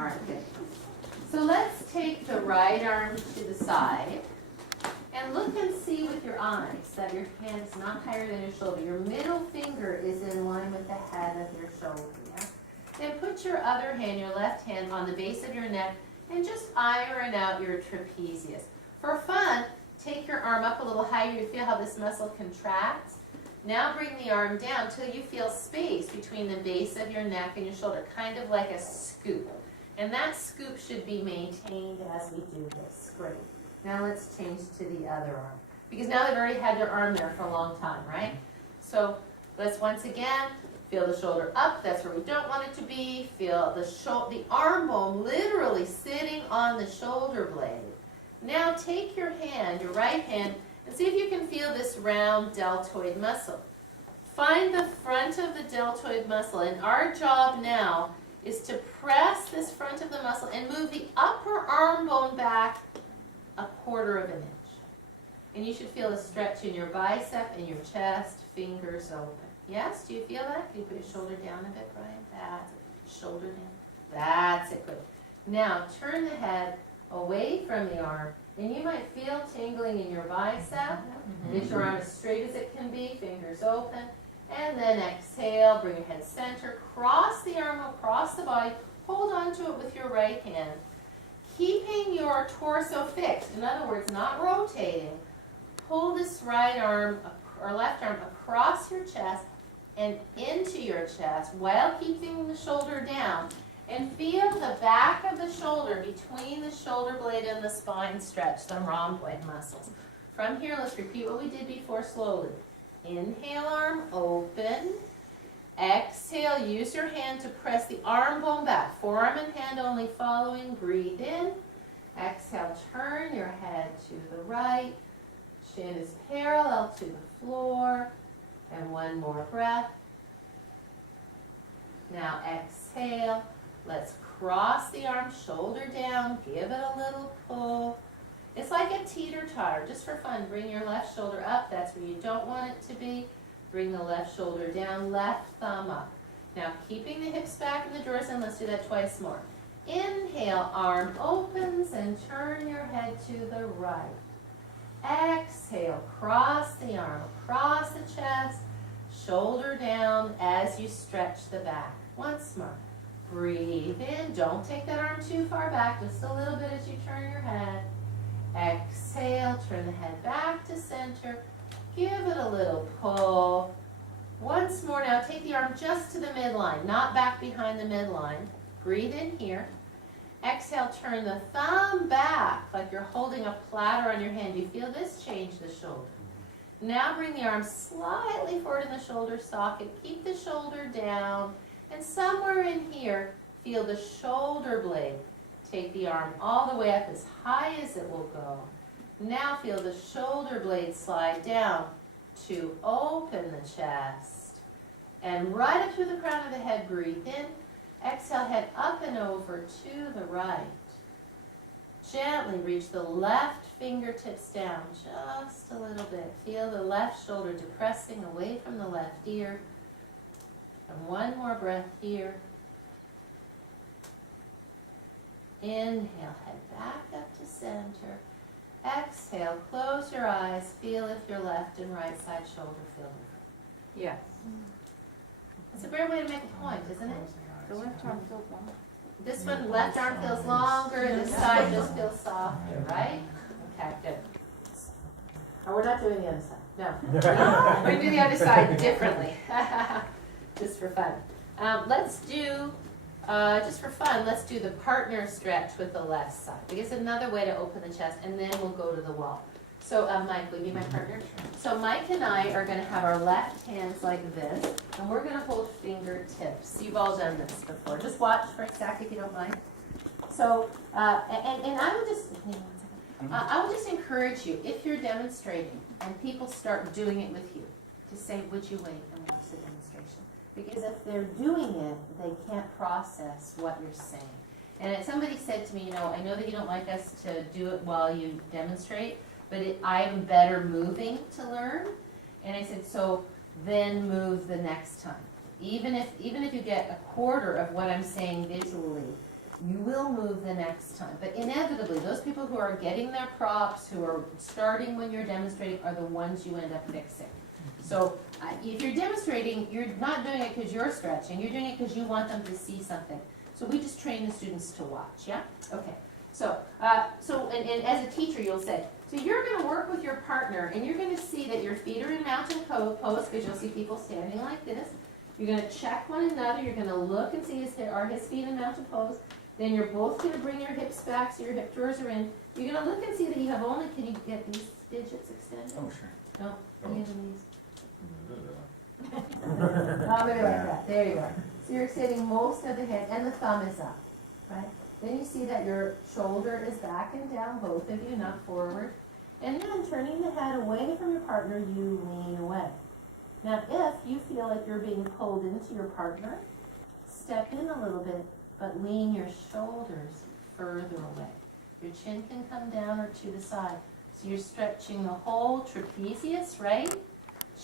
All right, good. So let's take the right arm to the side and look and see with your eyes that your hand is not higher than your shoulder. Your middle finger is in line with the head of your shoulder. Yeah? Then put your other hand, your left hand, on the base of your neck and just iron out your trapezius. For fun, take your arm up a little higher. You feel how this muscle contracts. Now bring the arm down till you feel space between the base of your neck and your shoulder, kind of like a scoop. And that scoop should be maintained as we do this. Great. Now let's change to the other arm. Because now they've already had their arm there for a long time, right? So let's once again feel the shoulder up. That's where we don't want it to be. Feel the arm bone literally sitting on the shoulder blade. Now take your hand, your right hand, and see if you can feel this round deltoid muscle. Find the front of the deltoid muscle, and our job now is to press this front of the muscle and move the upper arm bone back 1/4 of an inch. And you should feel a stretch in your bicep and your chest, fingers open. Yes, do you feel that? Can you put your shoulder down a bit, Brian? That's it. Shoulder down. That's it, good. Now turn the head away from the arm, and you might feel tingling in your bicep. Get your arm as straight as it can be, fingers open. And then exhale, bring your head center, cross the arm across the body, hold on to it with your right hand, keeping your torso fixed, in other words, not rotating. Pull this right arm or left arm across your chest and into your chest while keeping the shoulder down. And feel the back of the shoulder between the shoulder blade and the spine stretch, the rhomboid muscles. From here, let's repeat what we did before slowly. Inhale, arm open. Exhale, use your hand to press the arm bone back. Forearm and hand only following. Breathe in. Exhale, turn your head to the right. Chin is parallel to the floor. And one more breath. Now exhale. Let's cross the arm, shoulder down. Give it a little pull. It's like a teeter-totter, just for fun. Bring your left shoulder up. That's where you don't want it to be. Bring the left shoulder down, left thumb up. Now, keeping the hips back in the drawers, and let's do that twice more. Inhale, arm opens, and turn your head to the right. Exhale, cross the arm across the chest, shoulder down as you stretch the back. Once more. Breathe in. Don't take that arm too far back, just a little bit as you turn your head. Exhale, turn the head back to center. Give it a little pull. Once more now, take the arm just to the midline, not back behind the midline. Breathe in here. Exhale, turn the thumb back like you're holding a platter on your hand. You feel this? Change the shoulder. Now bring the arm slightly forward in the shoulder socket. Keep the shoulder down. And somewhere in here, feel the shoulder blade. Take the arm all the way up as high as it will go. Now feel the shoulder blade slide down to open the chest. And right up through the crown of the head, breathe in. Exhale, head up and over to the right. Gently reach the left fingertips down just a little bit. Feel the left shoulder depressing away from the left ear. And one more breath here. Inhale, head back up to center. Exhale, close your eyes. Feel if your left and right side shoulder feel different. Yes. It's a great way to make a point, isn't it? The left arm feels longer. This one, left arm feels longer, this side just feels softer, right? Okay, good. Oh, we're not doing the other side. No. We're going to do the other side differently. Just for fun. Let's do, just for fun, let's do the partner stretch with the left side. Because it's another way to open the chest, and then we'll go to the wall. So, Mike, will you be my partner? So Mike and I are going to have our left hands like this, and we're going to hold fingertips. You've all done this before. Just watch for a sec if you don't mind. So, and I would just, I would just encourage you, if you're demonstrating, and people start doing it with you, to say, would you wait and watch the demonstration? Because if they're doing it, they can't process what you're saying. And somebody said to me, I know that you don't like us to do it while you demonstrate, but I am better moving to learn. And I said, so then move the next time. Even if you get a quarter of what I'm saying visually, You will move the next time, but inevitably, those people who are getting their props, who are starting when you're demonstrating, are the ones you end up fixing. So if you're demonstrating, you're not doing it because you're stretching, you're doing it because you want them to see something. So we just train the students to watch, yeah? Okay. So, and as a teacher, you'll say, so you're going to work with your partner, and you're going to see that your feet are in mountain pose, because you'll see people standing like this. You're going to check one another. You're going to look and see, are his feet in mountain pose? Then you're both going to bring your hips back so your hip drawers are in. You're going to look and see that you have only, can you get these digits extended? Oh, sure. No, any of these. Maybe like that. There you are. So you're extending most of the head, and the thumb is up, right? Then you see that your shoulder is back and down, both of you, not forward. And then turning the head away from your partner, you lean away. Now, if you feel like you're being pulled into your partner, step in a little bit, but lean your shoulders further away. Your chin can come down or to the side. So you're stretching the whole trapezius, right?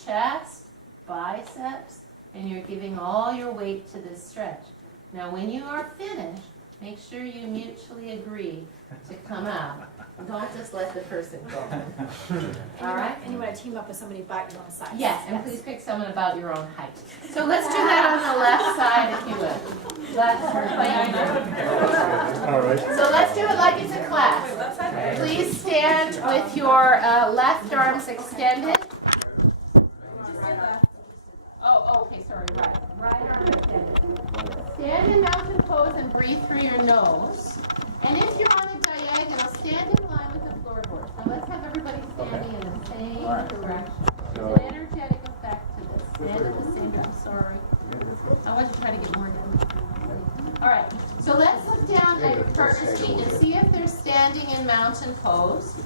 Chest, biceps, and you're giving all your weight to this stretch. Now, when you are finished, make sure you mutually agree to come out. Don't just let the person go. All right? And you want to team up with somebody about your own size. Yes, and please pick someone about your own height. So let's do that on the left side, if you will. All right. So let's do it like it's a class. Please stand with your left arms extended. Oh, okay, sorry, right. Right arm extended. Stand in mountain pose and breathe through your nose. And if you're on a diagonal, stand in line with the floorboard. So let's have everybody standing in the same direction. There's an energetic effect to this. Stand in the same direction. I'm sorry. I want you to try to get more done. All right. So let's look down at your partner's feet and see if they're standing in mountain pose.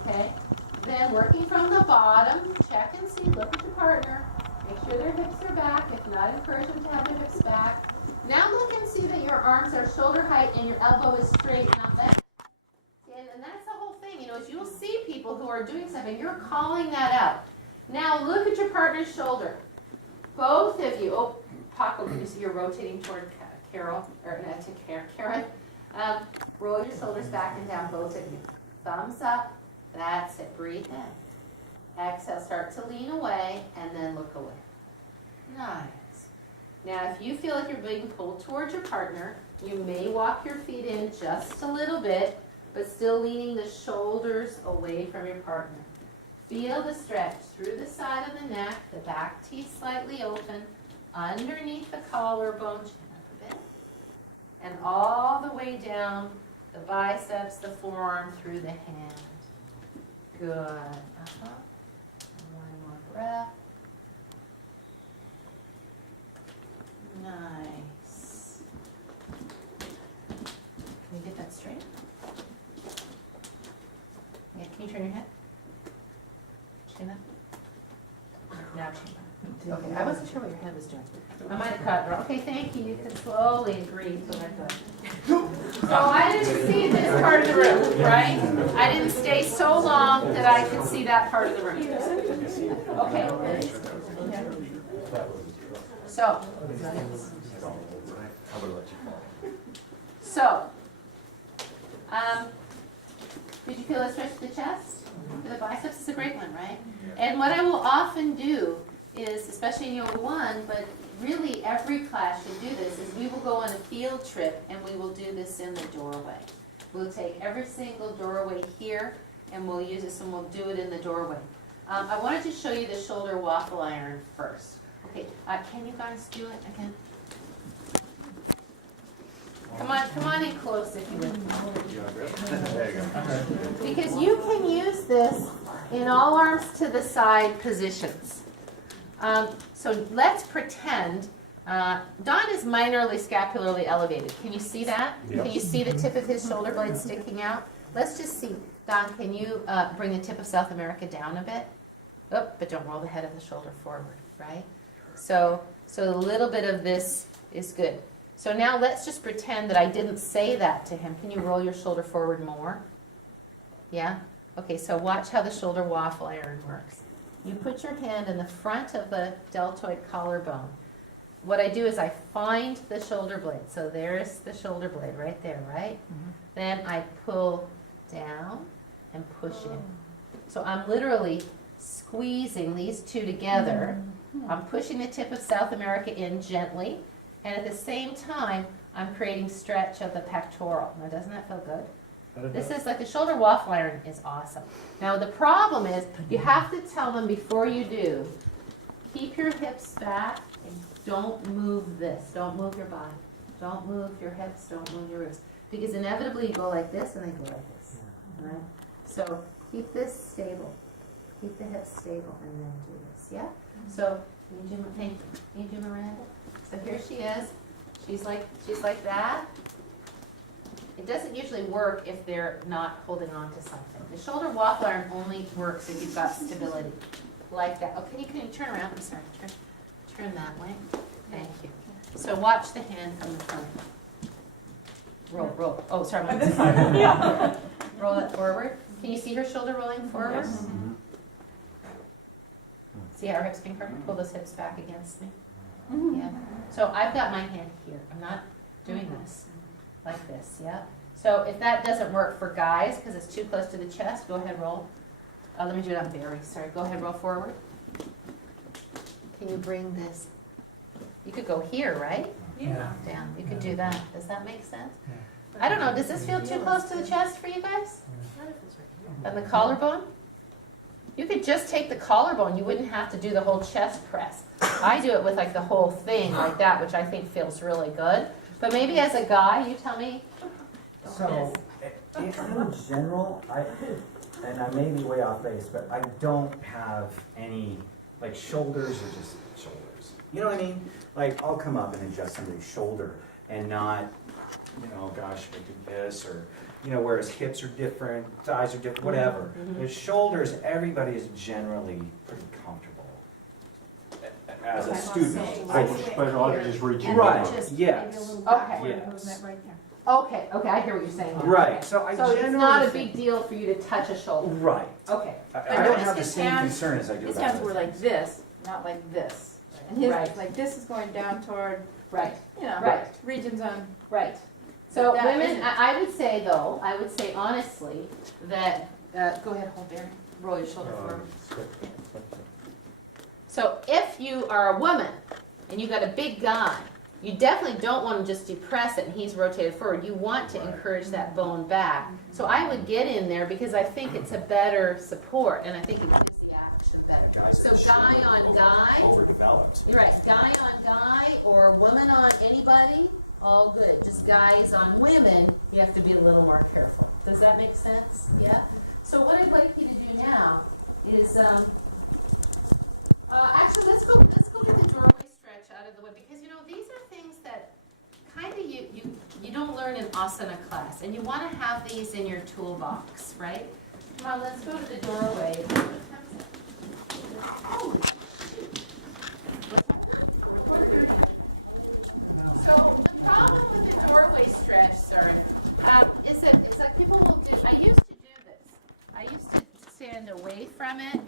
Okay. Then working from the bottom, check and see. Look at your partner. Make sure their hips are back. If not, encourage them to have their hips back. Now look and see that your arms are shoulder height and your elbow is straight, not bent. And that's the whole thing, is you'll see people who are doing something, you're calling that out. Now look at your partner's shoulder. Both of you, Paco, you see you're rotating toward Carol, or to Karen. Roll your shoulders back and down, both of you. Thumbs up, that's it, breathe in. Exhale, start to lean away, and then look away. Nice. Now, if you feel like you're being pulled towards your partner, you may walk your feet in just a little bit, but still leaning the shoulders away from your partner. Feel the stretch through the side of the neck, the back teeth slightly open, underneath the collarbone, chin up a bit, and all the way down the biceps, the forearm, through the hand. Good. One more breath. Nice. Can you get that straight? Yeah, can you turn your head? Chin up. Now chin up. Okay, I wasn't sure what your head was doing. I might have caught it wrong. Okay, thank you. You can slowly agree to let go. So I didn't see this part of the room, right? I didn't stay so long that I could see that part of the room. Okay. So, did you feel a stretch to the chest? For the biceps is a great one, right? And what I will often do is, especially in Yoga 1, but really every class should do this, is we will go on a field trip and we will do this in the doorway. We'll take every single doorway here and we'll use this and we'll do it in the doorway. I wanted to show you the shoulder waffle iron first. Okay, can you guys do it again? Come on in close if you would. Because you can use this in all arms to the side positions. So let's pretend Don is minorly scapularly elevated. Can you see that? Yep. Can you see the tip of his shoulder blade sticking out? Let's just see. Don, can you bring the tip of South America down a bit? Oh, but don't roll the head of the shoulder forward, right? So a little bit of this is good. So now let's just pretend that I didn't say that to him. Can you roll your shoulder forward more? Yeah? Okay, so watch how the shoulder waffle iron works. You put your hand in the front of the deltoid collarbone. what I do is I find the shoulder blade. So there's the shoulder blade right there, right? Then I pull down and push in. So I'm literally squeezing these two together. I'm pushing the tip of South America in gently, and at the same time, I'm creating stretch of the pectoral. Now, doesn't that feel good? This is like the shoulder waffle iron is awesome. Now, the problem is you have to tell them before you do, keep your hips back and don't move this. Don't move your body. Don't move your hips. Don't move your wrists. Because inevitably you go like this and they go like this. Right? So keep this stable. Keep the hips stable and then do this. Yeah? So, thank you, Miranda. So here she is. She's like that. It doesn't usually work if they're not holding on to something. The shoulder waffle iron only works if you've got stability. Like that. Oh, can you turn around? I'm sorry. Turn that way. Thank you. So watch the hand from the front. Roll. Oh, sorry. This side. Yeah. Roll it forward. Can you see her shoulder rolling forward? Yes. See how her hips can curve? Pull those hips back against me. Yeah. So I've got my hand here. I'm not doing this. Like this, yeah? So if that doesn't work for guys, because it's too close to the chest, go ahead, roll. Let me do it on Barry. Sorry. Go ahead, roll forward. Can you bring this? You could go here, right? Yeah. Down. You could do that. Does that make sense? I don't know. Does this feel too close to the chest for you guys? And the collarbone? You could just take the collarbone. You wouldn't have to do the whole chest press. I do it with like the whole thing like that, which I think feels really good. But maybe as a guy, you tell me. So, in general, and I may be way off base, but I don't have any, like, shoulders are just shoulders. You know what I mean? Like, I'll come up and adjust somebody's shoulder and not, gosh, I do this, or, whereas hips are different, thighs are different, whatever. The shoulders, everybody is generally pretty comfortable as a student. But ought to just reach in. Right, Just yes. maybe a little Okay. backward Yes. movement right there. Okay, I hear what you're saying. now. Right, so I So it's generally not a think- big deal for you to touch a shoulder. Right. Okay. I don't have the same concern as I do His about hands were like this, not like this. And his, Right. like this is going down toward, Right. right, regions on. Right. So That women, isn't- I would say honestly that, go ahead, hold there, roll your shoulder forward. So if you are a woman and you got a big guy, you definitely don't want to just depress it and he's rotated forward. You want to encourage that bone back. So I would get in there because I think it's a better support and I think it gives the action better. Guys So are guy on guy. overdeveloped. You're right, guy on guy or woman on anybody, all good. Just guys on women, you have to be a little more careful. Does that make sense? Yeah? So what I'd like you to do now is, actually let's go get the doorway stretch out of the way because these are things that kind of you don't learn in asana class and you want to have these in your toolbox, right? Come on, let's go to the doorway. Holy shoot. So the problem with the doorway stretch, sir, is that it's like people will do. I used to do this. I used to stand away from it,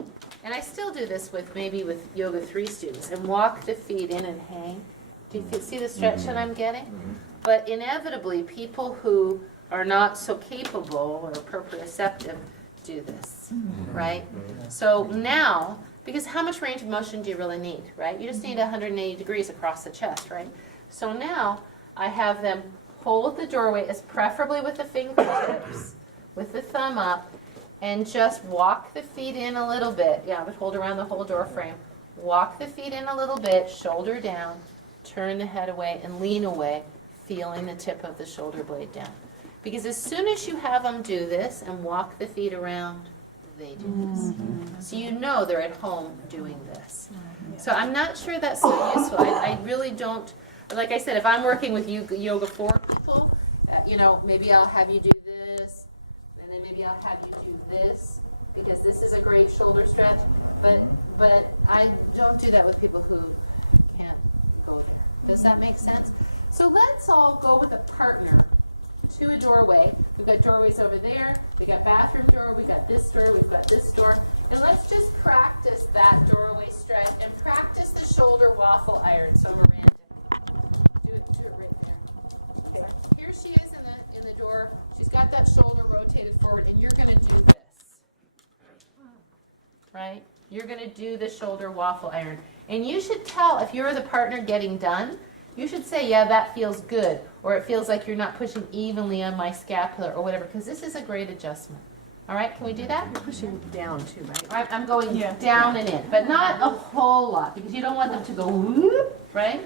and I still do this with Yoga 3 students, and walk the feet in and hang. Do you see the stretch that I'm getting? But inevitably, people who are not so capable or proprioceptive do this, right? So now, because how much range of motion do you really need, right? You just need 180 degrees across the chest, right? So now I have them hold the doorway as preferably with the fingertips, with the thumb up, and just walk the feet in a little bit. Yeah, but hold around the whole door frame. Walk the feet in a little bit, shoulder down, turn the head away, and lean away, feeling the tip of the shoulder blade down. Because as soon as you have them do this and walk the feet around, they do this. So you know they're at home doing this. So I'm not sure that's so useful. I really don't, like I said, if I'm working with Yoga 4 people, maybe I'll have you do this, and then maybe I'll have you do this, because this is a great shoulder stretch, but I don't do that with people who can't go there. Does that make sense? So let's all go with a partner to a doorway. We've got doorways over there, we got bathroom door, we got this door, we've got this door, and let's just practice that doorway stretch and practice the shoulder waffle iron. So Miranda, over. She's got that shoulder rotated forward, and you're gonna do this. Right? You're gonna do the shoulder waffle iron. And you should tell, if you're the partner getting done, you should say, yeah, that feels good. Or it feels like you're not pushing evenly on my scapula or whatever, because this is a great adjustment. All right, can we do that? You're pushing down too, right? All right, I'm going Yeah. down and in, but not a whole lot, because you don't want them to go whoop, right?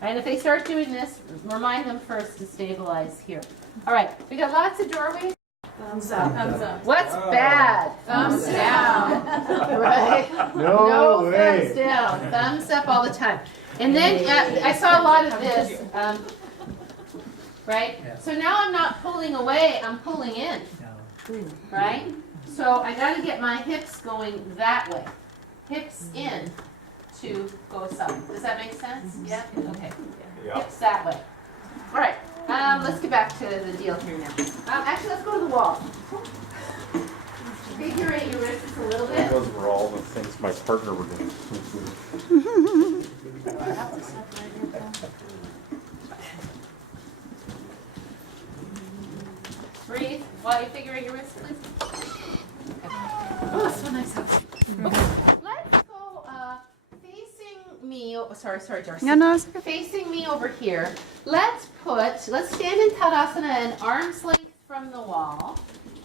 And if they start doing this, remind them first to stabilize here. All right, we got lots of doorways. Thumbs up. Thumbs up. What's bad? Thumbs down. Right? No thumbs way. down. Thumbs up all the time. And then I saw a lot of this. Right? Yeah. So now I'm not pulling away, I'm pulling in. Right? So I got to get my hips going that way. Hips in to go aside. Does that make sense? Yeah? Okay. Yeah. Hips that way. All right. Let's get back to the deal here now. Actually, let's go to the wall. Figure your wrists a little bit. Those were all the things my partner were doing. Breathe while you figure out your wrists, please. Okay. Oh, it's so nice out. Okay. Let's go facing me. Sorry, Darcy. no, it's Facing me over here. Let's stand in Tadasana an arm's length from the wall.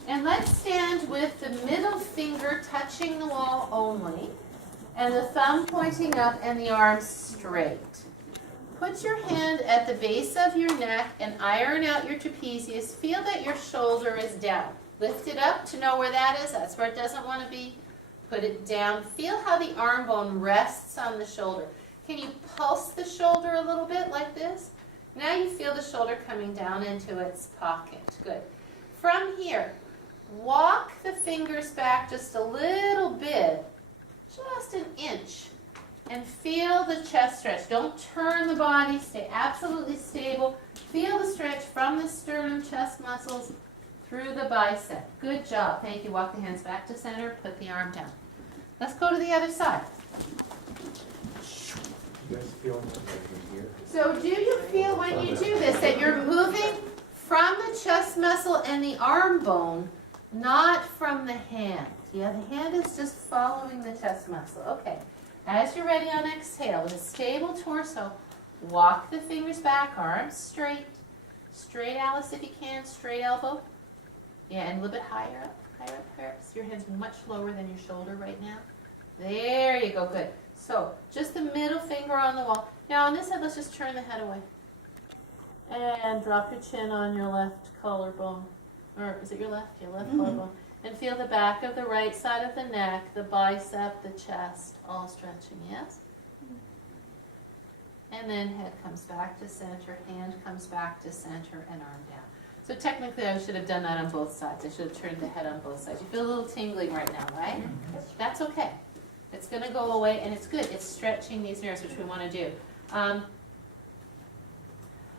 And let's stand with the middle finger touching the wall only. And the thumb pointing up and the arms straight. Put your hand at the base of your neck and iron out your trapezius. Feel that your shoulder is down. Lift it up to know where that is. That's where it doesn't want to be. Put it down. Feel how the arm bone rests on the shoulder. Can you pulse the shoulder a little bit like this? Now you feel the shoulder coming down into its pocket. Good. From here, walk the fingers back just a little bit, just an inch. And feel the chest stretch. Don't turn the body. Stay absolutely stable. Feel the stretch from the sternum, chest muscles through the bicep. Good job. Thank you. Walk the hands back to center. Put the arm down. Let's go to the other side. You guys feeling it here? So do you feel when you do this that you're moving from the chest muscle and the arm bone, not from the hand? Yeah, the hand is just following the chest muscle. Okay. As you're ready on exhale, with a stable torso, walk the fingers back, arms straight. Straight, Alice, if you can. Straight elbow. Yeah, and a little bit higher up, higher up, higher up. So your hand's much lower than your shoulder right now. There you go, good. So, just the middle finger on the wall. Now on this side, let's just turn the head away. And drop your chin on your left collarbone. Or is it your left? Your left collarbone. And feel the back of the right side of the neck, the bicep, the chest, all stretching, yes? And then head comes back to center, hand comes back to center, and arm down. So technically I should have done that on both sides. I should have turned the head on both sides. You feel a little tingling right now, right? That's okay. It's going to go away, and it's good. It's stretching these nerves, which we want to do.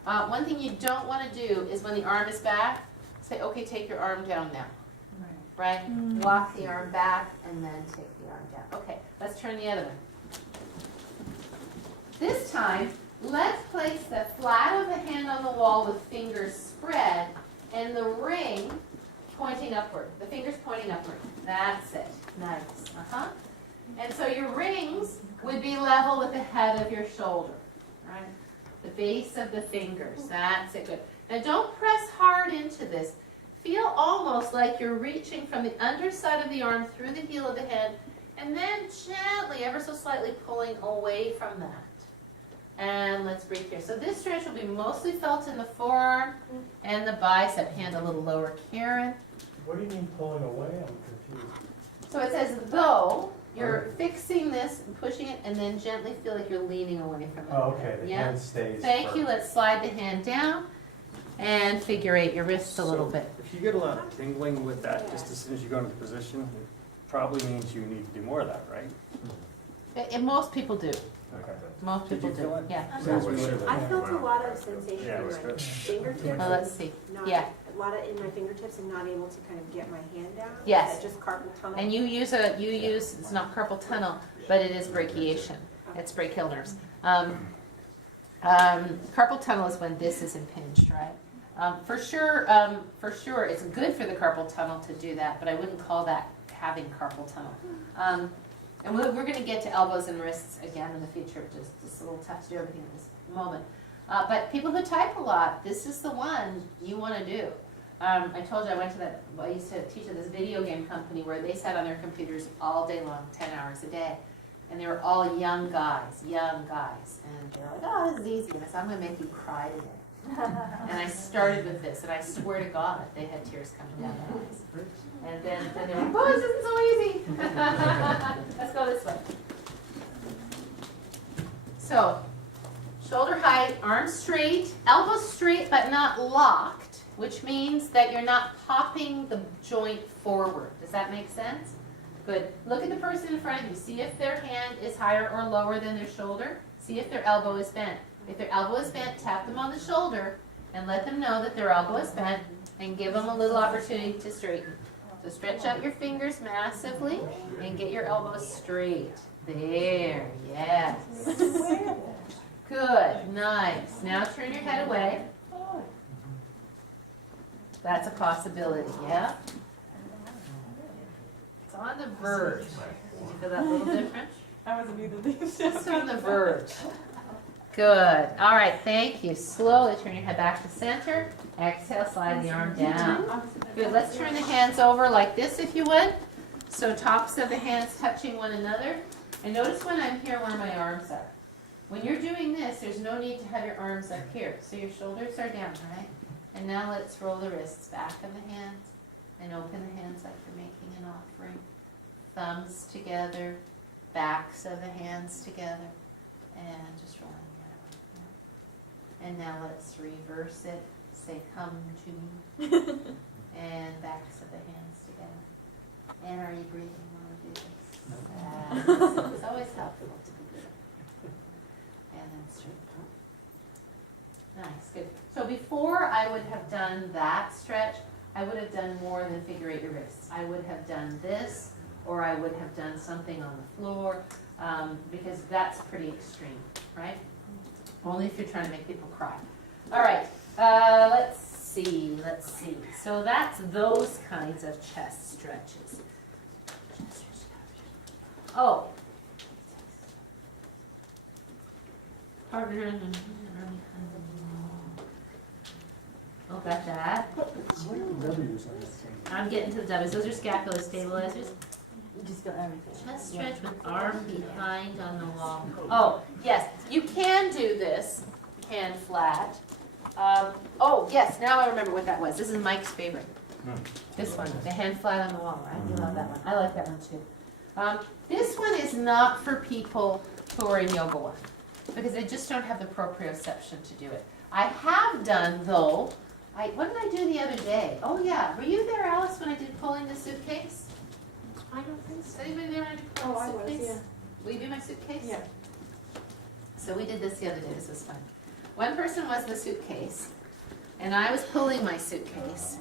One thing you don't want to do is when the arm is back, say, okay, take your arm down now. Right? Walk the arm back and then take the arm down. Okay, let's turn the other one. This time, let's place the flat of the hand on the wall with fingers spread and the ring pointing upward. The fingers pointing upward. That's it. Nice. Uh-huh. And so your rings would be level with the head of your shoulder. Right? The base of the fingers. That's it. Good. Now don't press hard into this. Feel almost like you're reaching from the underside of the arm through the heel of the head and then gently, ever so slightly pulling away from that. And let's breathe here. So this stretch will be mostly felt in the forearm and the bicep. Hand a little lower, Karen. What do you mean pulling away? I'm confused. So it's as though you're fixing this and pushing it and then gently feel like you're leaning away from it. Oh, okay, the Yeah. hand stays. Thank you. firm. Let's slide the hand down and figure eight your wrists a little bit. If you get a lot of tingling with that just as soon as you go into the position, it probably means you need to do more of that, right? And most people do. Okay. Most Did people you feel do. it? Yeah. I felt a lot of sensation Yeah, it in was my good. fingertips. Well, let's see. Not, Yeah. A lot of in my fingertips and not able to kind of get my hand down. Yes. Just carpal tunnel. And you use, it's not carpal tunnel, but it is brachiation. It's brachial nerves. Carpal tunnel is when this is impinged, right? For sure, it's good for the carpal tunnel to do that, but I wouldn't call that having carpal tunnel. And we're going to get to elbows and wrists again in the future, just a little touch to everything in this moment. But people who type a lot, this is the one you want to do. I told you I used to teach at this video game company where they sat on their computers all day long, 10 hours a day. And they were all young guys. And they're like, oh, this is easy. And I said, I'm going to make you cry today. And I started with this, and I swear to God, they had tears coming down their eyes. And then they were like, oh, this isn't so easy. Let's go this way. So, shoulder height, arms straight, elbows straight but not locked, which means that you're not popping the joint forward. Does that make sense? Good. Look at the person in front of you. See if their hand is higher or lower than their shoulder. See if their elbow is bent. If their elbow is bent, tap them on the shoulder and let them know that their elbow is bent and give them a little opportunity to straighten. So stretch out your fingers massively and get your elbows straight. There, yes. Good, nice. Now turn your head away. That's a possibility, yeah? It's on the verge. Did you feel that a little different? I wasn't either of these. Just on the verge. Good. All right, thank you. Slowly turn your head back to center. Exhale, slide the arm down. Good. Let's turn the hands over like this, if you would. So tops of the hands touching one another. And notice when I'm here where my arms are. When you're doing this, there's no need to have your arms up here. So your shoulders are down, right? And now let's roll the wrists back of the hands and open the hands like you're making an offering. Thumbs together, backs of the hands together, and just rolling it out. And now let's reverse it. Say, come to me. And backs of the hands together. And are you breathing while we do this? It's always helpful to be good. And then straight. Nice, good. So before I would have done that stretch, I would have done more than figure eight your wrists. I would have done this, or I would have done something on the floor, because that's pretty extreme, right? Only if you're trying to make people cry. All right, let's see. So that's those kinds of chest stretches. Oh. Oh, got that. I'm getting to the W's. Those are scapular stabilizers. Just got everything. Chest stretch with arm behind on the wall. Oh, yes. You can do this, hand flat. Oh, yes. Now I remember what that was. This is Mike's favorite. This one, the hand flat on the wall, right? You love that one. I like that one too. This one is not for people who are in yoga one, because they just don't have the proprioception to do it. I have done, though, what did I do the other day? Oh, yeah. Were you there, Alice, when I did pulling the suitcase? I don't think so. Anybody there when I did pulling the suitcase? Will you be my suitcase? Yeah. So we did this the other day. This was fun. One person was the suitcase, and I was pulling my suitcase,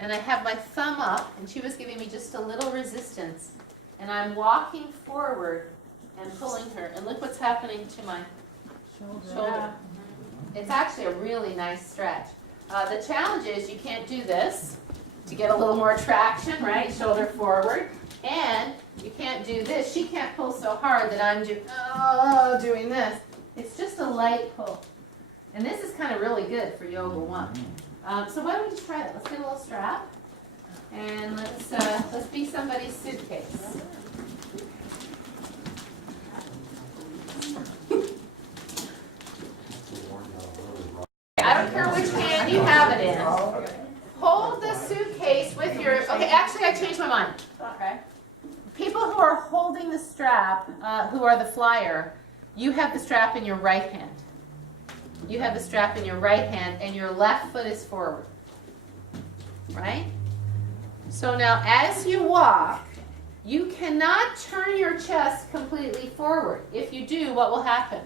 and I have my thumb up, and she was giving me just a little resistance, and I'm walking forward and pulling her, and look what's happening to my shoulder. It's actually a really nice stretch. The challenge is you can't do this to get a little more traction, right? Shoulder forward. And you can't do this. She can't pull so hard that I'm doing this. It's just a light pull. And this is kind of really good for Yoga 1. So why don't we just try that? Let's get a little strap. And let's be somebody's suitcase. I don't care which hand you have it in. Hold the suitcase with your, okay, actually I changed my mind. Okay. People who are holding the strap, who are the flyer, you have the strap in your right hand. You have the strap in your right hand and your left foot is forward. Right? So now as you walk, you cannot turn your chest completely forward. If you do, what will happen?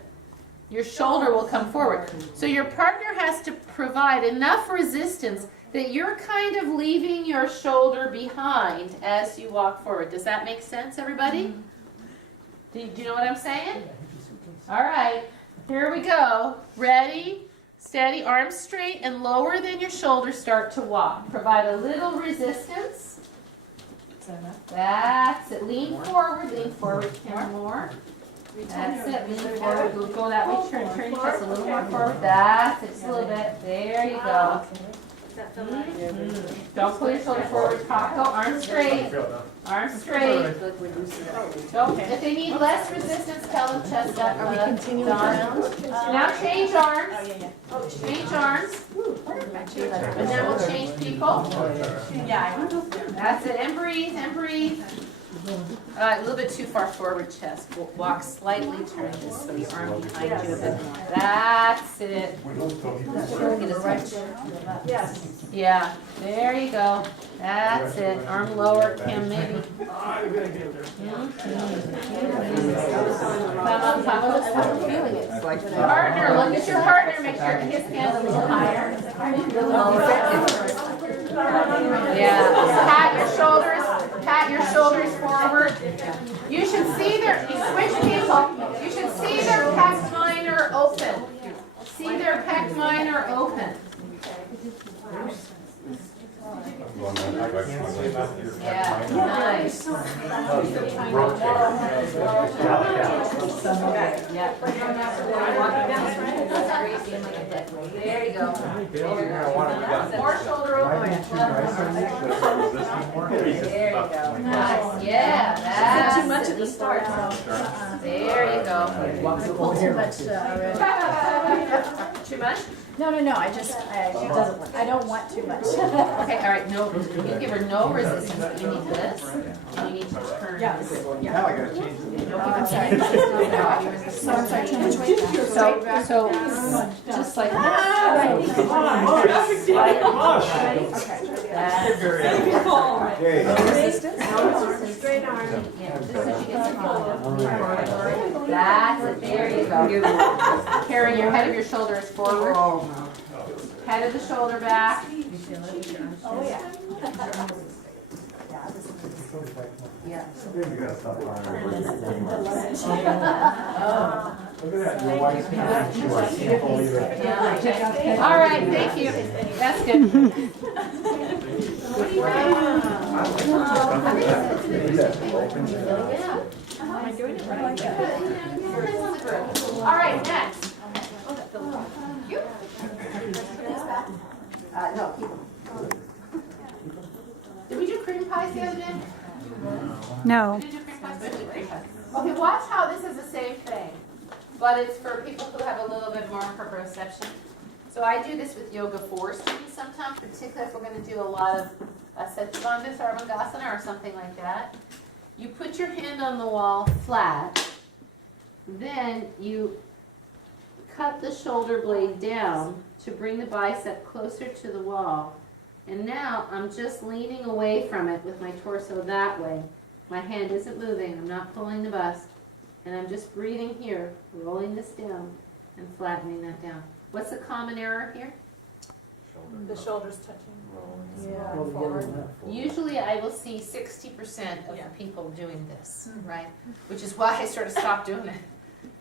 Your shoulder will come forward. So your partner has to provide enough resistance that you're kind of leaving your shoulder behind as you walk forward. Does that make sense, everybody? Do you know what I'm saying? All right, here we go. Ready, Steady, arms straight and lower than your shoulders start to walk. Provide a little resistance. That's it. Lean forward, Kim, more. That's it, lean forward, go that way, turn your chest a little more forward. That's it, just a little bit. There you go. Don't pull your shoulder forward, Paco, arms straight. Arms straight. Don't, if they need less resistance, tell them chest up. Are we continuing around? Now change arms. Oh, Change arms. And then we'll change people. Yeah. That's it, and breathe. A little bit too far forward chest. Walk slightly, turn this so your arm behind you a bit more. That's it. Yes. Yeah, there you go. That's it. Arm lower, Kim, maybe. Come on, partner, look at your partner, make sure his hand's a little higher. Yeah, pat your shoulders forward. You should see you switch people, you should see their pec minor open. See their pec minor open. Yeah, nice. Yeah. There you go. More shoulder open. There you go. Nice. Yeah, that's Too much at the start. There you go. Too much already. Too much? No, I don't want too much. Okay, all right, no, you give her no resistance, but you need this, and you need to turn. Yes. Don't give her I'm sorry. So I'm sorry, turn which way? So, just like Resistance? Straight arm. Yeah, just so she gets it. That's it, there you go. Karen, your head of your shoulder is forward. Head of the shoulder back. Oh, yeah. Yeah. All right, thank you. That's good. Am I doing it right? All right, next. No, keep them. Did we do cream pies the other day? No. We did do cream pies? We did cream pies. Okay, watch how this is the same thing, but it's for people who have a little bit more proprioception. So I do this with Yoga 4 students sometimes, particularly if we're going to do a lot of Satyabandha Sarvangasana or something like that. You put your hand on the wall flat, then you cut the shoulder blade down to bring the bicep closer to the wall. And now I'm just leaning away from it with my torso that way. My hand isn't moving, I'm not pulling the bust. And I'm just breathing here, rolling this down and flattening that down. What's the common error here? The shoulders touching. Usually I will see 60% of the people doing this, right? Which is why I sort of stopped doing it.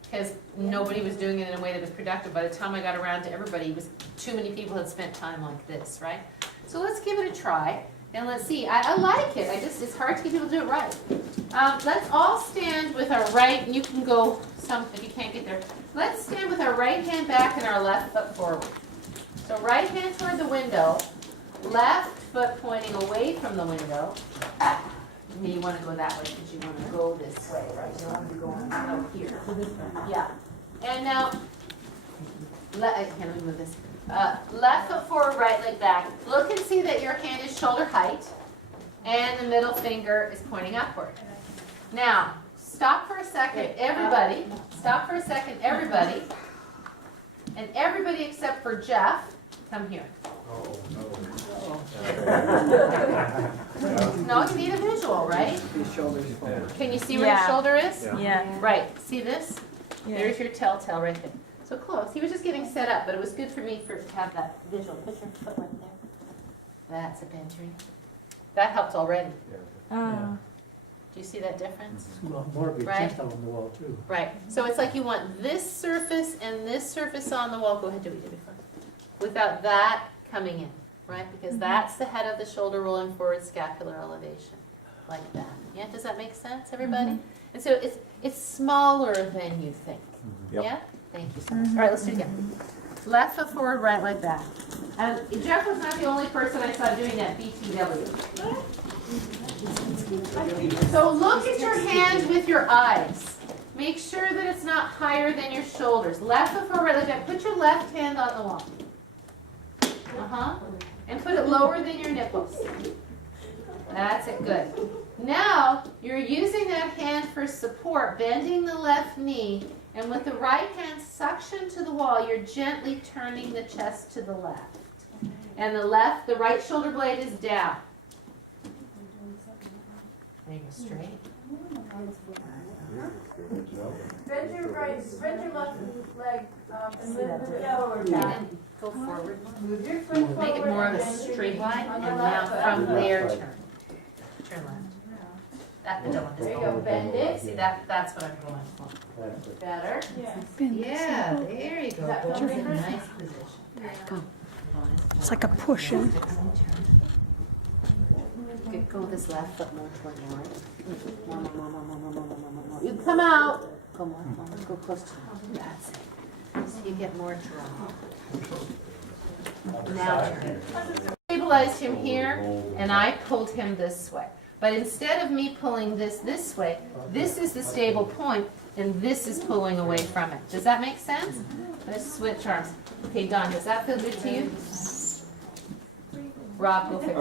Because nobody was doing it in a way that was productive. By the time I got around to everybody, it was too many people had spent time like this, right? So let's give it a try. And let's see, I like it. It's hard to get people to do it right. Let's all stand with our right, and you can go some if you can't get there. Let's stand with our right hand back and our left foot forward. So right hand toward the window, left foot pointing away from the window. You want to go that way because you want to go this way, right? You don't want to be going up here. Yeah. And now, can we move this? Left foot forward, right leg back. Look and see that your hand is shoulder height and the middle finger is pointing upward. Now, stop for a second, everybody. Stop for a second, everybody. And everybody except for Jeff, come here. No, you need a visual, right? Can you see where your shoulder is? Yeah. Right, see this? There's your telltale right there. So close. He was just getting set up, but it was good for me to have that visual. Put your foot right there. That's a Benji. That helped already. Oh. Do you see that difference? More of your Right. chest on the wall too. Right. So it's like you want this surface and this surface on the wall. Go ahead, do what you did before. without that coming in, right? Because that's the head of the shoulder rolling forward, scapular elevation, like that. Yeah, does that make sense, everybody? And so it's smaller than you think. Yep. Yeah? Thank you so much. All right, let's do it again. Left foot forward, right leg back. And Jeff was not the only person I saw doing that BTW. So look at your hand with your eyes. Make sure that it's not higher than your shoulders. Left foot forward, right leg back. Put your left hand on the wall. And put it lower than your nipples. That's it, good. Now, you're using that hand for support, bending the left knee, and with the right hand suction to the wall, you're gently turning the chest to the left. And the right shoulder blade is down. There you go, straight. Bend your left leg and move it forward. And go forward. Move your foot forward. Make it more of a straight line, and now from there, turn. Turn left. That, the one. There you go, bend it. See, that's what I'm going for. Better. Yeah, there you go. That Both feels in good? nice position. It's like a pushing. Good, go with this left foot more toward your right. More. You come out. Go more. Go close to me. That's it. So you get more draw. Now turn. Stabilized him here, and I pulled him this way. But instead of me pulling this way, this is the stable point, and this is pulling away from it. Does that make sense? Let's switch arms. Okay, Don, does that feel good to you? Rob, go fix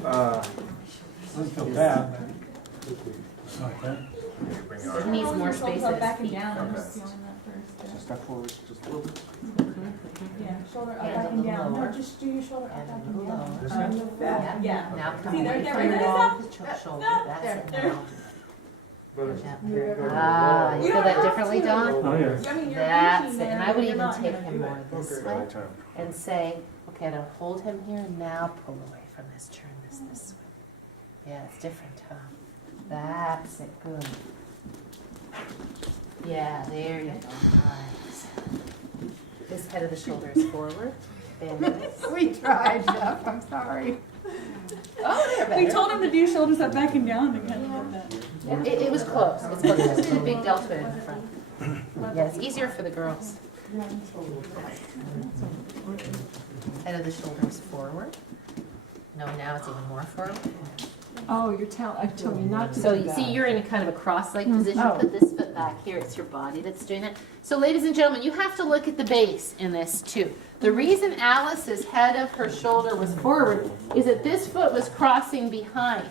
that. Doesn't feel bad. It needs more space at his feet. Step forward just a little bit. Yeah, shoulder up, Hand back a and little down. lower. No, just do your shoulder up, And back a and little down. lower. Move back. Yeah. Now come See, there, away there, from there, your there. shoulder. That's it. Now. But it's- Ah, you feel that differently, Don? Oh, yeah. I mean, you're That's reaching it. there, And I but would you're even not take gonna him do more it. this way and say, okay, now hold him here and now pull away from this. Turn this way. Yeah, it's different, huh? That's it. Good. Yeah, there you go. Nice. This head of the shoulder is forward. Bend this. We tried, Jeff, I'm sorry. Oh, they're better. We told him to do shoulders up, back and down to kind of get that. It was close. It's close. Just did a big delta in the front. Yeah, it's easier for the girls. Head of the shoulders forward. No, now it's even more forward. Oh, you're I told you not to So do you see, that. you're in a kind of a cross-leg position. Oh. Put this foot back here. It's your body that's doing it. So ladies and gentlemen, you have to look at the base in this too. The reason Alice's head of her shoulder was forward is that this foot was crossing behind.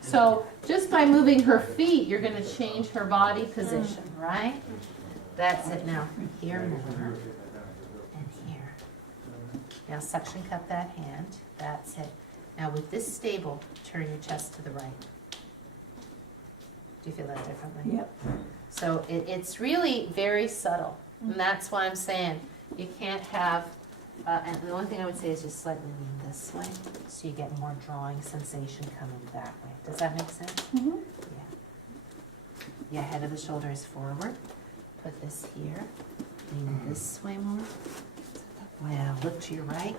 So just by moving her feet, you're going to change her body position, right? That's it now. Here more. And here. Now suction cut that hand. That's it. Now with this stable, turn your chest to the right. Do you feel that differently? Yep. So it's really very subtle. And that's why I'm saying you can't have, and the only thing I would say is just slightly lean this way so you get more drawing sensation coming that way. Does that make sense? Mhm. Yeah. Yeah, head of the shoulder is forward. Put this here. Lean this way more. Well, look to your right.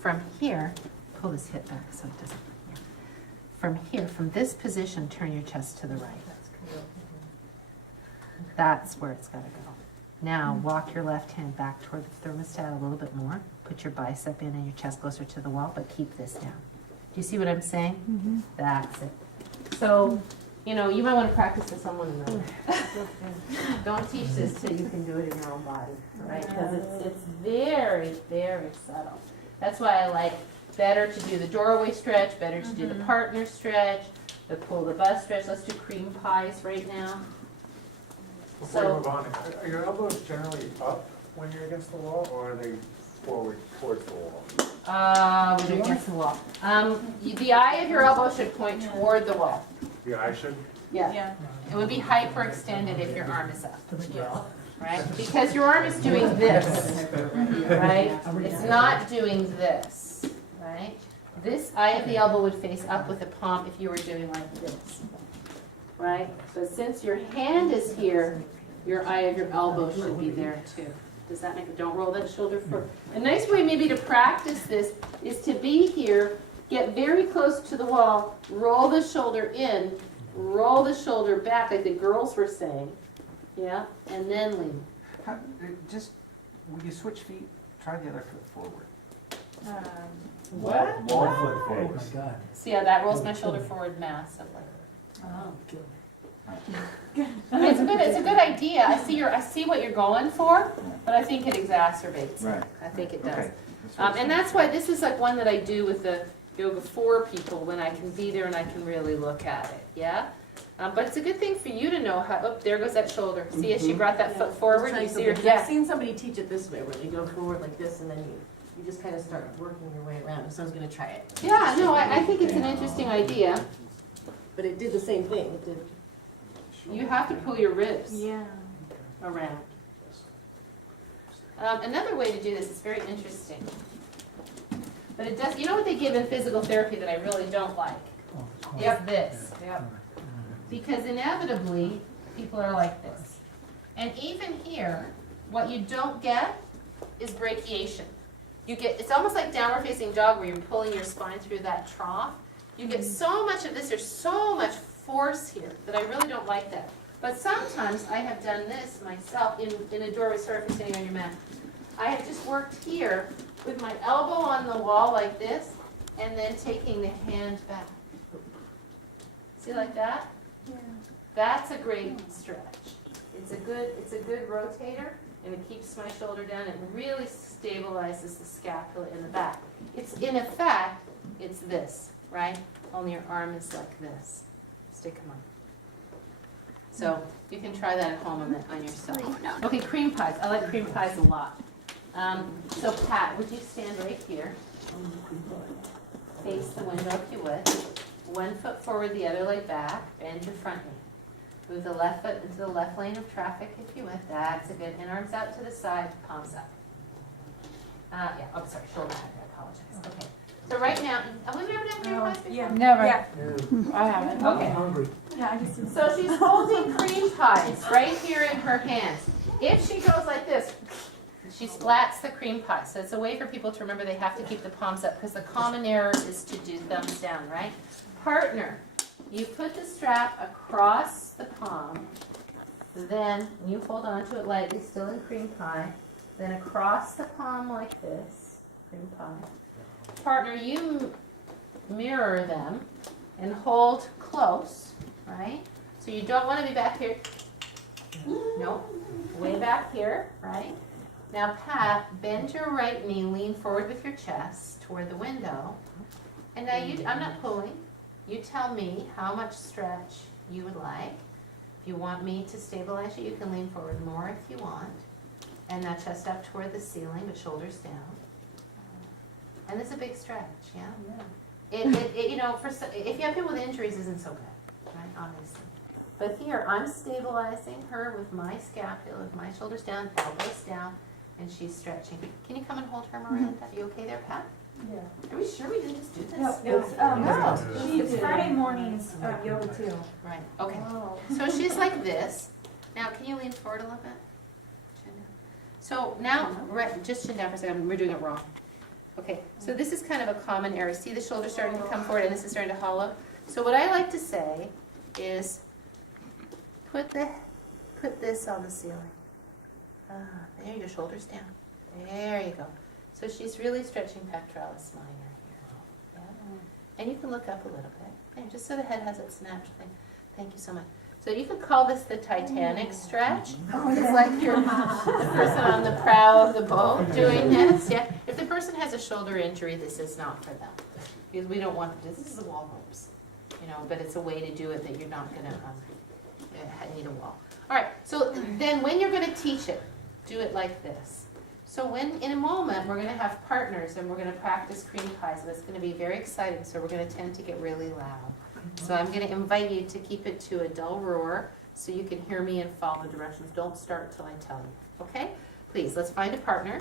From here, pull this hip back so it doesn't. From here, from this position, turn your chest to the right. That's where it's got to go. Now, walk your left hand back toward the thermostat a little bit more. Put your bicep in and your chest closer to the wall, but keep this down. Do you see what I'm saying? That's it. So, you know, you might want to practice this on one another. Don't teach this till you can do it in your own body, right? Because it's very, very subtle. That's why I like better to do the doorway stretch, better to do the partner stretch, the pull the bus stretch. Let's do cream pies right now. Before you move on, are your elbows generally up when you're against the wall, or are they forward towards the wall? We're doing against the wall. The eye of your elbow should point toward the wall. Yeah, I should. Yeah. Yeah. It would be hyperextended if your arm is up. Right? Because your arm is doing this, right? It's not doing this, right? This eye of the elbow would face up with the palm if you were doing like this, right? But since your hand is here, your eye of your elbow should be there too. Does that make it, don't roll that shoulder forward. A nice way maybe to practice this is to be here, get very close to the wall, roll the shoulder in, roll the shoulder back like the girls were saying, yeah, and then lean. Just, when you switch feet, try the other foot forward. What? Wall foot Oh forward. my God. See how that rolls my shoulder forward massively. Oh. I mean, it's a good idea. I see what you're going for, but I think it exacerbates it. Right. I think it does. Okay. And that's why this is like one that I do with the Yoga 4 people when I can be there and I can really look at it, yeah? But it's a good thing for you to know how, oh, there goes that shoulder. See, as she brought that foot forward, you see her, I've yeah. seen somebody teach it this way, where they go forward like this, and then you just kind of start working your way around, so I was gonna try it. Yeah, no, I think it's an interesting idea. But it did the same thing, it did. You have to pull your ribs Yeah. around. Another way to do this is very interesting. But it does, you know what they give in physical therapy that I really don't like? Yep, this. Yep. Because inevitably, people are like this. And even here, what you don't get is brachiation. You get, it's almost like downward facing dog where you're pulling your spine through that trough. You get so much of this, there's so much force here that I really don't like that. But sometimes I have done this myself in a doorway, sorry for sitting on your mat. I have just worked here with my elbow on the wall like this, and then taking the hand back. See like that? Yeah. That's a great stretch. It's a good rotator, and it keeps my shoulder down. It really stabilizes the scapula in the back. It's in effect, it's this, right? Only your arm is like this. Stick them on. So you can try that at home on yourself. Okay, cream pies. I like cream pies a lot. So Pat, would you stand right here? Face the window if you would. 1 foot forward, the other leg back. Bend your front knee. Move the left foot into the left lane of traffic if you would. That's a good. And arms out to the side, palms up. Yeah, oh sorry, shoulder head, I apologize. Okay. So right now, have we ever done cream pies before? Yeah. Never. Yeah. I haven't. Okay. Hungry. Yeah, I just. So she's holding cream pies right here in her hands. If she goes like this, she splats the cream pie. So it's a way for people to remember they have to keep the palms up because the common error is to do thumbs down, right? Partner, you put the strap across the palm, then you hold on to it lightly, still in cream pie, then across the palm like this, cream pie. Partner, you mirror them and hold close, right? So you don't want to be back here. Nope. Way back here, right? Now, Pat, bend your right knee, lean forward with your chest toward the window. And now I'm not pulling. You tell me how much stretch you would like. If you want me to stabilize you, you can lean forward more if you want. And now chest up toward the ceiling, but shoulders down. And it's a big stretch, yeah? It you know, if you have people with injuries, isn't so good, right, obviously. But here, I'm stabilizing her with my scapula, with my shoulders down, elbows down, and she's stretching. Can you come and hold her, Miranda? Are you okay there, Pat? Yeah. Are we sure we didn't just do this? No, it's Friday mornings, yoga too. Right, okay. Oh. So she's like this. Now, can you lean forward a little bit? Chin down. So now, right, just chin down for a second. We're doing it wrong. Okay, so this is kind of a common error. See the shoulder starting to come forward and this is starting to hollow? So what I like to say is put this on the ceiling. There, your shoulders down. There you go. So she's really stretching pectoralis minor here. Yeah. And you can look up a little bit. There, just so the head has its natural thing. Thank you so much. So you could call this the Titanic stretch. It's like you're the person on the prow of the boat doing this. Yeah. If the person has a shoulder injury, this is not for them. Because we don't want this. This is the wall ropes. You know, but it's a way to do it that you're not going to need a wall. All right. So then when you're going to teach it, do it like this. So when, in a moment, we're going to have partners and we're going to practice cream pies, and it's going to be very exciting, so we're going to tend to get really loud. So I'm going to invite you to keep it to a dull roar so you can hear me and follow directions. Don't start till I tell you, okay? Please, let's find a partner,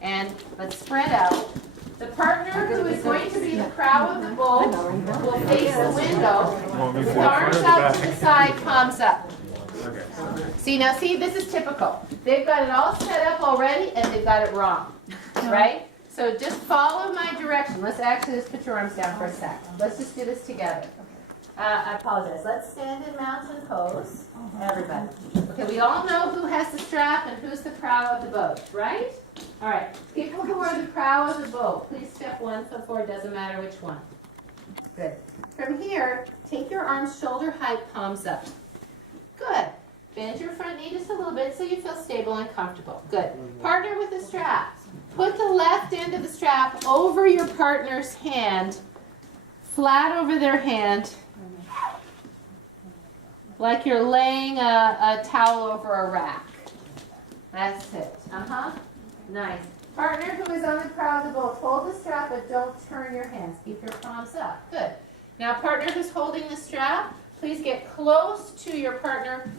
and let's spread out. The partner who is going to be the prow of the boat will face the window with arms out to the side, palms up. See, now see, this is typical. They've got it all set up already and they've got it wrong, right? So just follow my direction. Let's actually just put your arms down for a sec. Let's just do this together. I apologize. Let's stand in mountain pose, everybody. Okay, we all know who has the strap and who's the prow of the boat, right? All right, people who are the prow of the boat, please step 1 foot forward, doesn't matter which one. Good. From here, take your arms shoulder height, palms up. Good. Bend your front knee just a little bit so you feel stable and comfortable. Good. Partner with the strap. Put the left end of the strap over your partner's hand, flat over their hand, like you're laying a towel over a rack. That's it. Nice. Partner who is on the prow of the boat, hold the strap but don't turn your hands. Keep your palms up. Good. Now partner who's holding the strap, please get close to your partner.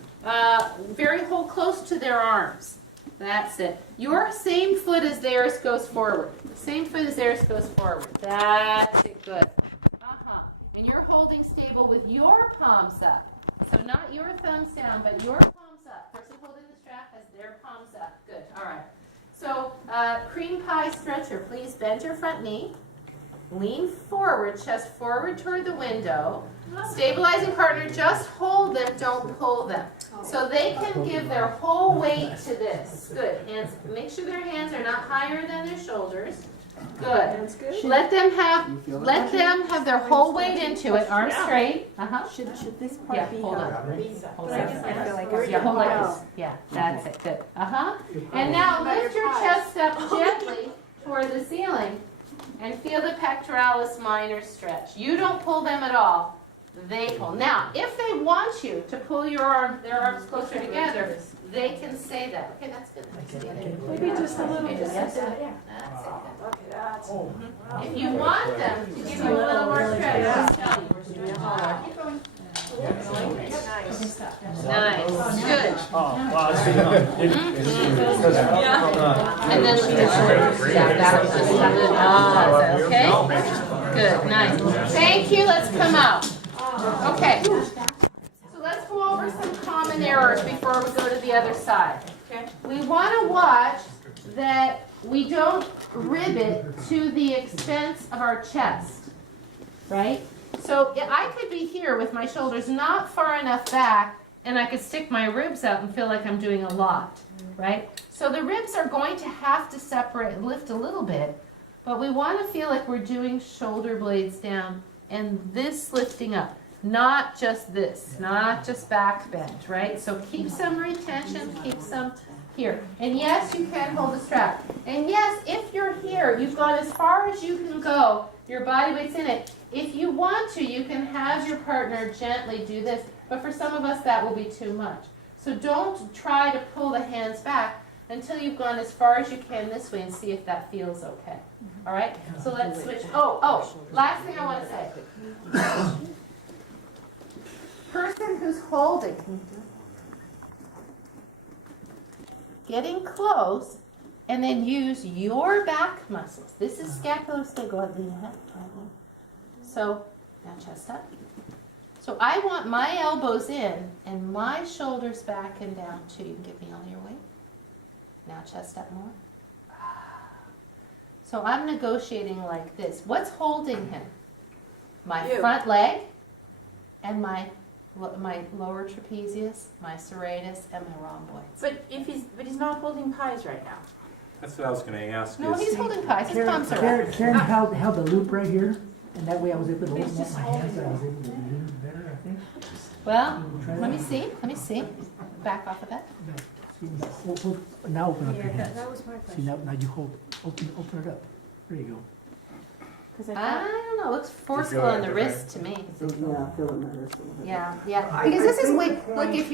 Hold close to their arms. That's it. Your same foot as theirs goes forward. Same foot as theirs goes forward. That's it. Good. And you're holding stable with your palms up. So not your thumbs down, but your palms up. Person holding the strap has their palms up. Good. All right. So cream pie stretcher. Please bend your front knee. Lean forward, chest forward toward the window. Stabilizing partner, just hold them, don't pull them. So they can give their whole weight to this. Good. Hands, make sure their hands are not higher than their shoulders. Good. Let them have their whole weight into it. Arms straight. Should this part Yeah, be hold on. Hold on. I feel like Yeah, hold like this. Yeah, that's it. Good. And now lift your chest up gently toward the ceiling and feel the pectoralis minor stretch. You don't pull them at all. They pull. Now, if they want you to pull their arms closer together, they can say that. Okay, that's good. Maybe just a little bit. That's it. If you want them to give you a little more stretch, just tell me. Keep going. Nice. Good. And then okay. Good. Nice. Thank you. Let's come out. Okay. So let's go over some common errors before we go to the other side. Okay. We want to watch that we don't rivet to the expense of our chest, right? So I could be here with my shoulders not far enough back, and I could stick my ribs out and feel like I'm doing a lot, right? So the ribs are going to have to separate and lift a little bit, but we want to feel like we're doing shoulder blades down and this lifting up. Not just this, not just back bend, right? So keep some retention, keep some here. And yes, you can hold the strap. And yes, if you're here, you've gone as far as you can go, your body weight's in it. If you want to, you can have your partner gently do this, but for some of us that will be too much. So don't try to pull the hands back until you've gone as far as you can this way and see if that feels okay. All right? So let's switch. Last thing I want to say. Person who's holding, getting close, and then use your back muscles. This is scapulohumeral. Go ahead, lean ahead. So, now chest up. So I want my elbows in and my shoulders back and down too. You can give me all your weight. Now chest up more. So I'm negotiating like this. What's holding him? My front leg and my lower trapezius, my serratus, and my rhomboids. But he's not holding pies right now. That's what I was gonna ask. No, he's holding pies. His palms are up. Karen held the loop right here, and that way I was able to hold my hands, and I was able to breathe better, I think. Well, let me see. Back off of that. Now open up your hands. That was my See, question. now you open it up. There you go. I don't know. It looks forceful on the wrist to me. Yeah. Because this is weight. Look, if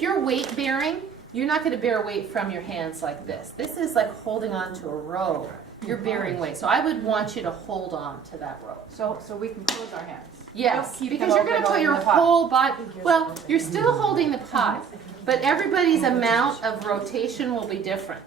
you're weight bearing, you're not going to bear weight from your hands like this. This is like holding on to a rope. You're bearing weight. So I would want you to hold on to that rope. So we can close our hands. Yes, Keep because them you're going to open, put your holding the pie. whole body. Well, you're still holding the pie, but everybody's amount of rotation will be different.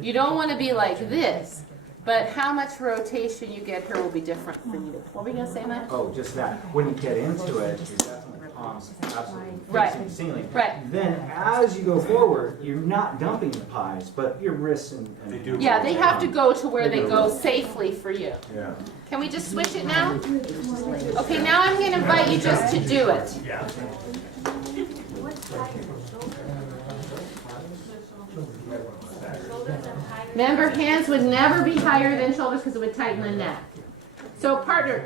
You don't want to be like this, but how much rotation you get here will be different for you. What were you going to say, Mike? Oh, just that. When you get into it, you're definitely palms absolutely Right. facing the ceiling. Right. Then as you go forward, you're not dumping the pies, but your wrists and. They do. Yeah, they have to go to where they go safely for you. Yeah. Can we just switch it now? Okay, now I'm gonna invite you just to do it. Yeah. Remember, hands would never be higher than shoulders because it would tighten the neck. So partner.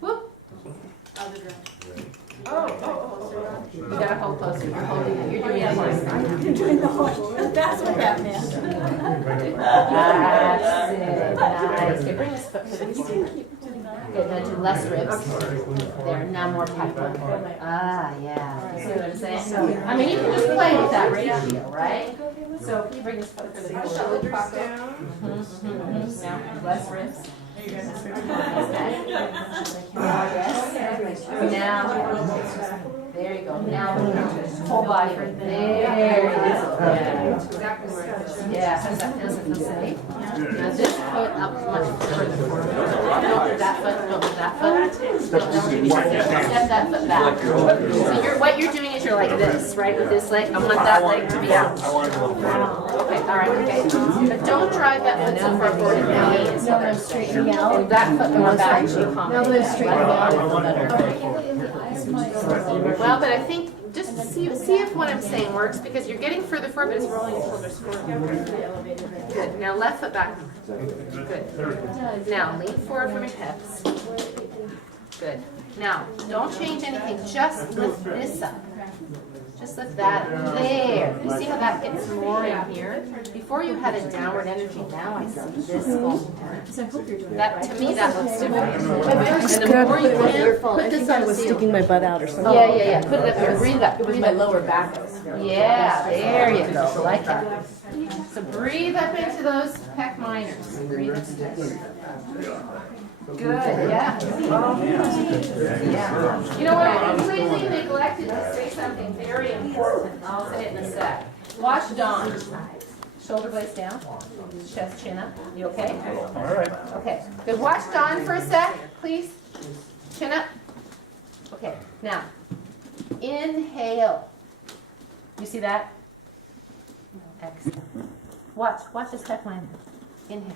Whoop. You gotta hold closer. You're holding it. You're doing it close. You're doing the whole, that's what that meant. That's it. Nice. Okay, bring this foot to the floor. Good, now do less ribs. There, now more pec. Ah, yeah. See what I'm saying? I mean, you can just play with that ratio, right? So can you bring this foot to the floor? Shoulders down. Now, less ribs. Less ribs. Yes. Now, there you go. Now, whole body. There you go. Yeah, how's that? Does it feel safe? Now this foot up much further forward. Don't move that foot, don't move that foot. Step that foot back. So what you're doing is you're like this, right, with this leg. I want that leg to be out. Okay, all right, okay. But don't drive that foot so far forward in the knee. No, I'm straightening out. And that foot more back to accommodate No, that. straightening Well, but I think just see if what I'm saying works because you're getting further forward, but it's rolling your shoulders forward. Good. Now left foot back. Good. Now lean forward from your hips. Good. Now don't change anything. Just lift this up. Just lift that there. You see how that gets more in here? Before you had a downward energy. Now I see this going down. So I hope you're doing That to me that looks different. And the more you can put this on the ceiling. my butt out or something. Yeah. Put it up here. Breathe up. It was my lower back. I was feeling. Yeah, there you go. I like that. So breathe up into those pec minors. Breathe into this. Good, yeah. Yeah. You know what? I completely neglected to say something very important. I'll say it in a sec. Watch Dawn. Shoulder blades down. Chest chin up. You okay? All right. Okay. Good. Watch Dawn for a sec, please. Chin up. Okay. Now, inhale. You see that? Exhale. Watch this pec minor. Inhale.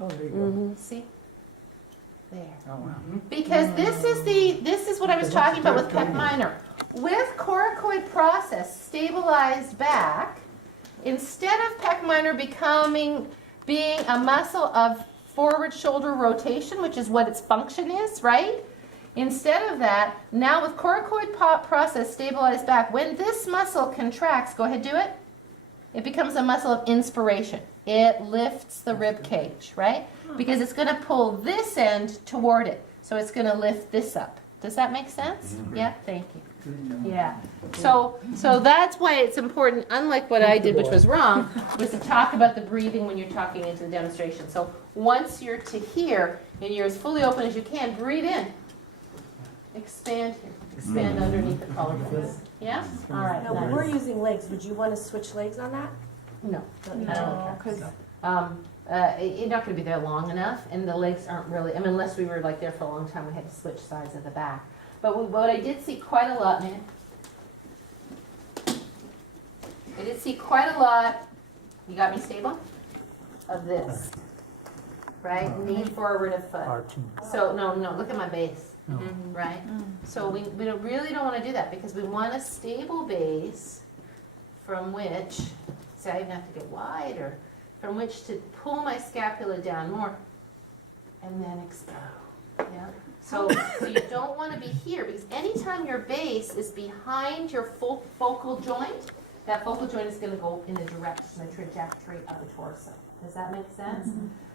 Oh, there you go. See? There. Oh, wow. Because this is what I was talking about with pec minor. With coracoid process stabilized back, instead of pec minor being a muscle of forward shoulder rotation, which is what its function is, right? Instead of that, now with coracoid process stabilized back, when this muscle contracts, go ahead, do it. It becomes a muscle of inspiration. It lifts the rib cage, right? Because it's going to pull this end toward it. So it's going to lift this up. Does that make sense? Yeah, thank you. Yeah. So that's why it's important, unlike what I did, which was wrong, was to talk about the breathing when you're talking into the demonstration. So once you're to here and you're as fully open as you can, breathe in. Expand here. Expand underneath the collarbones. Yeah? All right. Now, when we're using legs, would you want to switch legs on that? No. I don't No, care. 'cause You're not going to be there long enough, and the legs aren't really, I mean, unless we were like there for a long time, we had to switch sides of the back. But what I did see quite a lot, man. I did see quite a lot, you got me stable? Of this. Right? Knee forward of foot. Arching. So, no, look at my base. Oh. Right? So we really don't want to do that because we want a stable base from which, see, I even have to get wider, from which to pull my scapula down more and then explode. Yeah? So you don't want to be here because anytime your base is behind your focal joint, that focal joint is going to go in the direction, the trajectory of the torso. Does that make sense?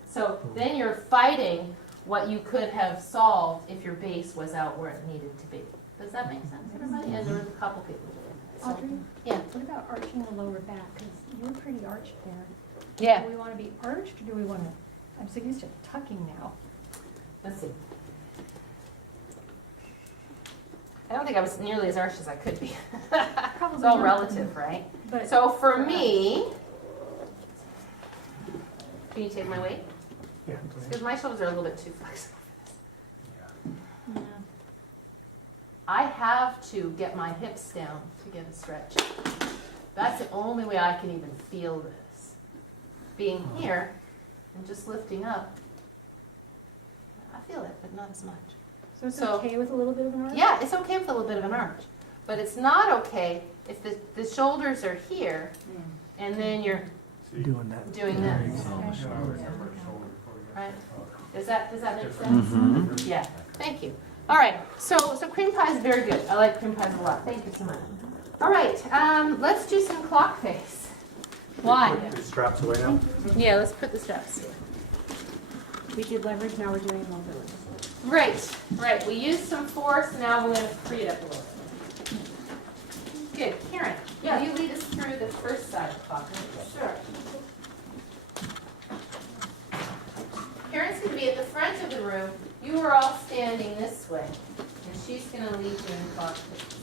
So then you're fighting what you could have solved if your base was out where it needed to be. Does that make sense, everybody? And there's a couple people doing it. So, Audrey, yeah. what about arching the lower back? Because you're pretty arched there. Yeah. Do we want to be arched or do we want to, I'm so used to tucking now. Let's see. I don't think I was nearly as arched as I could be. Probably It's all not. relative, right? But So for me, can you take my weight? Yeah. Because my shoulders are a little bit too flexible. no, I have to get my hips down to get a stretch. That's the only way I can even feel this. Being here and just lifting up, I feel it, but not as much. So it's So- okay with a little bit of an arch? Yeah, it's okay with a little bit of an arch, but it's not okay if the shoulders are here and then you're Doing that. doing this. Right? Does that make sense? Mm-hmm. Yeah, thank you. All right, so cream pie is very good. I like cream pies a lot. Thank you so much. All right, let's do some clock face. Why? The straps away now? Yeah, let's put the straps here. We did leverage, now we're doing mobility. Right. We used some force, now we're gonna free it up a little bit. Good, Karen, will you lead us through the first side of the clock? Sure. Karen's gonna be at the front of the room. You are all standing this way, and she's gonna lead you in clock face.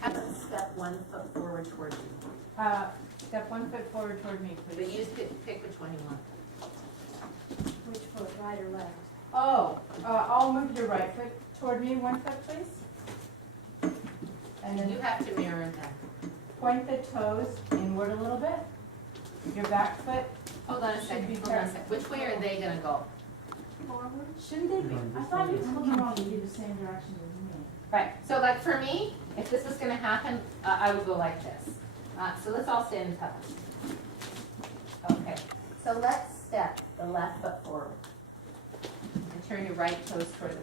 Have to step 1 foot forward towards you. Step 1 foot forward toward me, But please. you pick which one you want. Which foot, right or left? Oh, I'll move your right foot toward me 1 foot, please. And You then have to mirror that. point the toes inward a little bit. Your back foot, Hold on a second, be hold on a second. Which way are they gonna go? shouldn't they be? I thought you told them all to be the same direction as me. Right, so like for me, if this was gonna happen, I would go like this. So let's all stand and touch. Okay, so let's step the left foot forward. And turn your right toes toward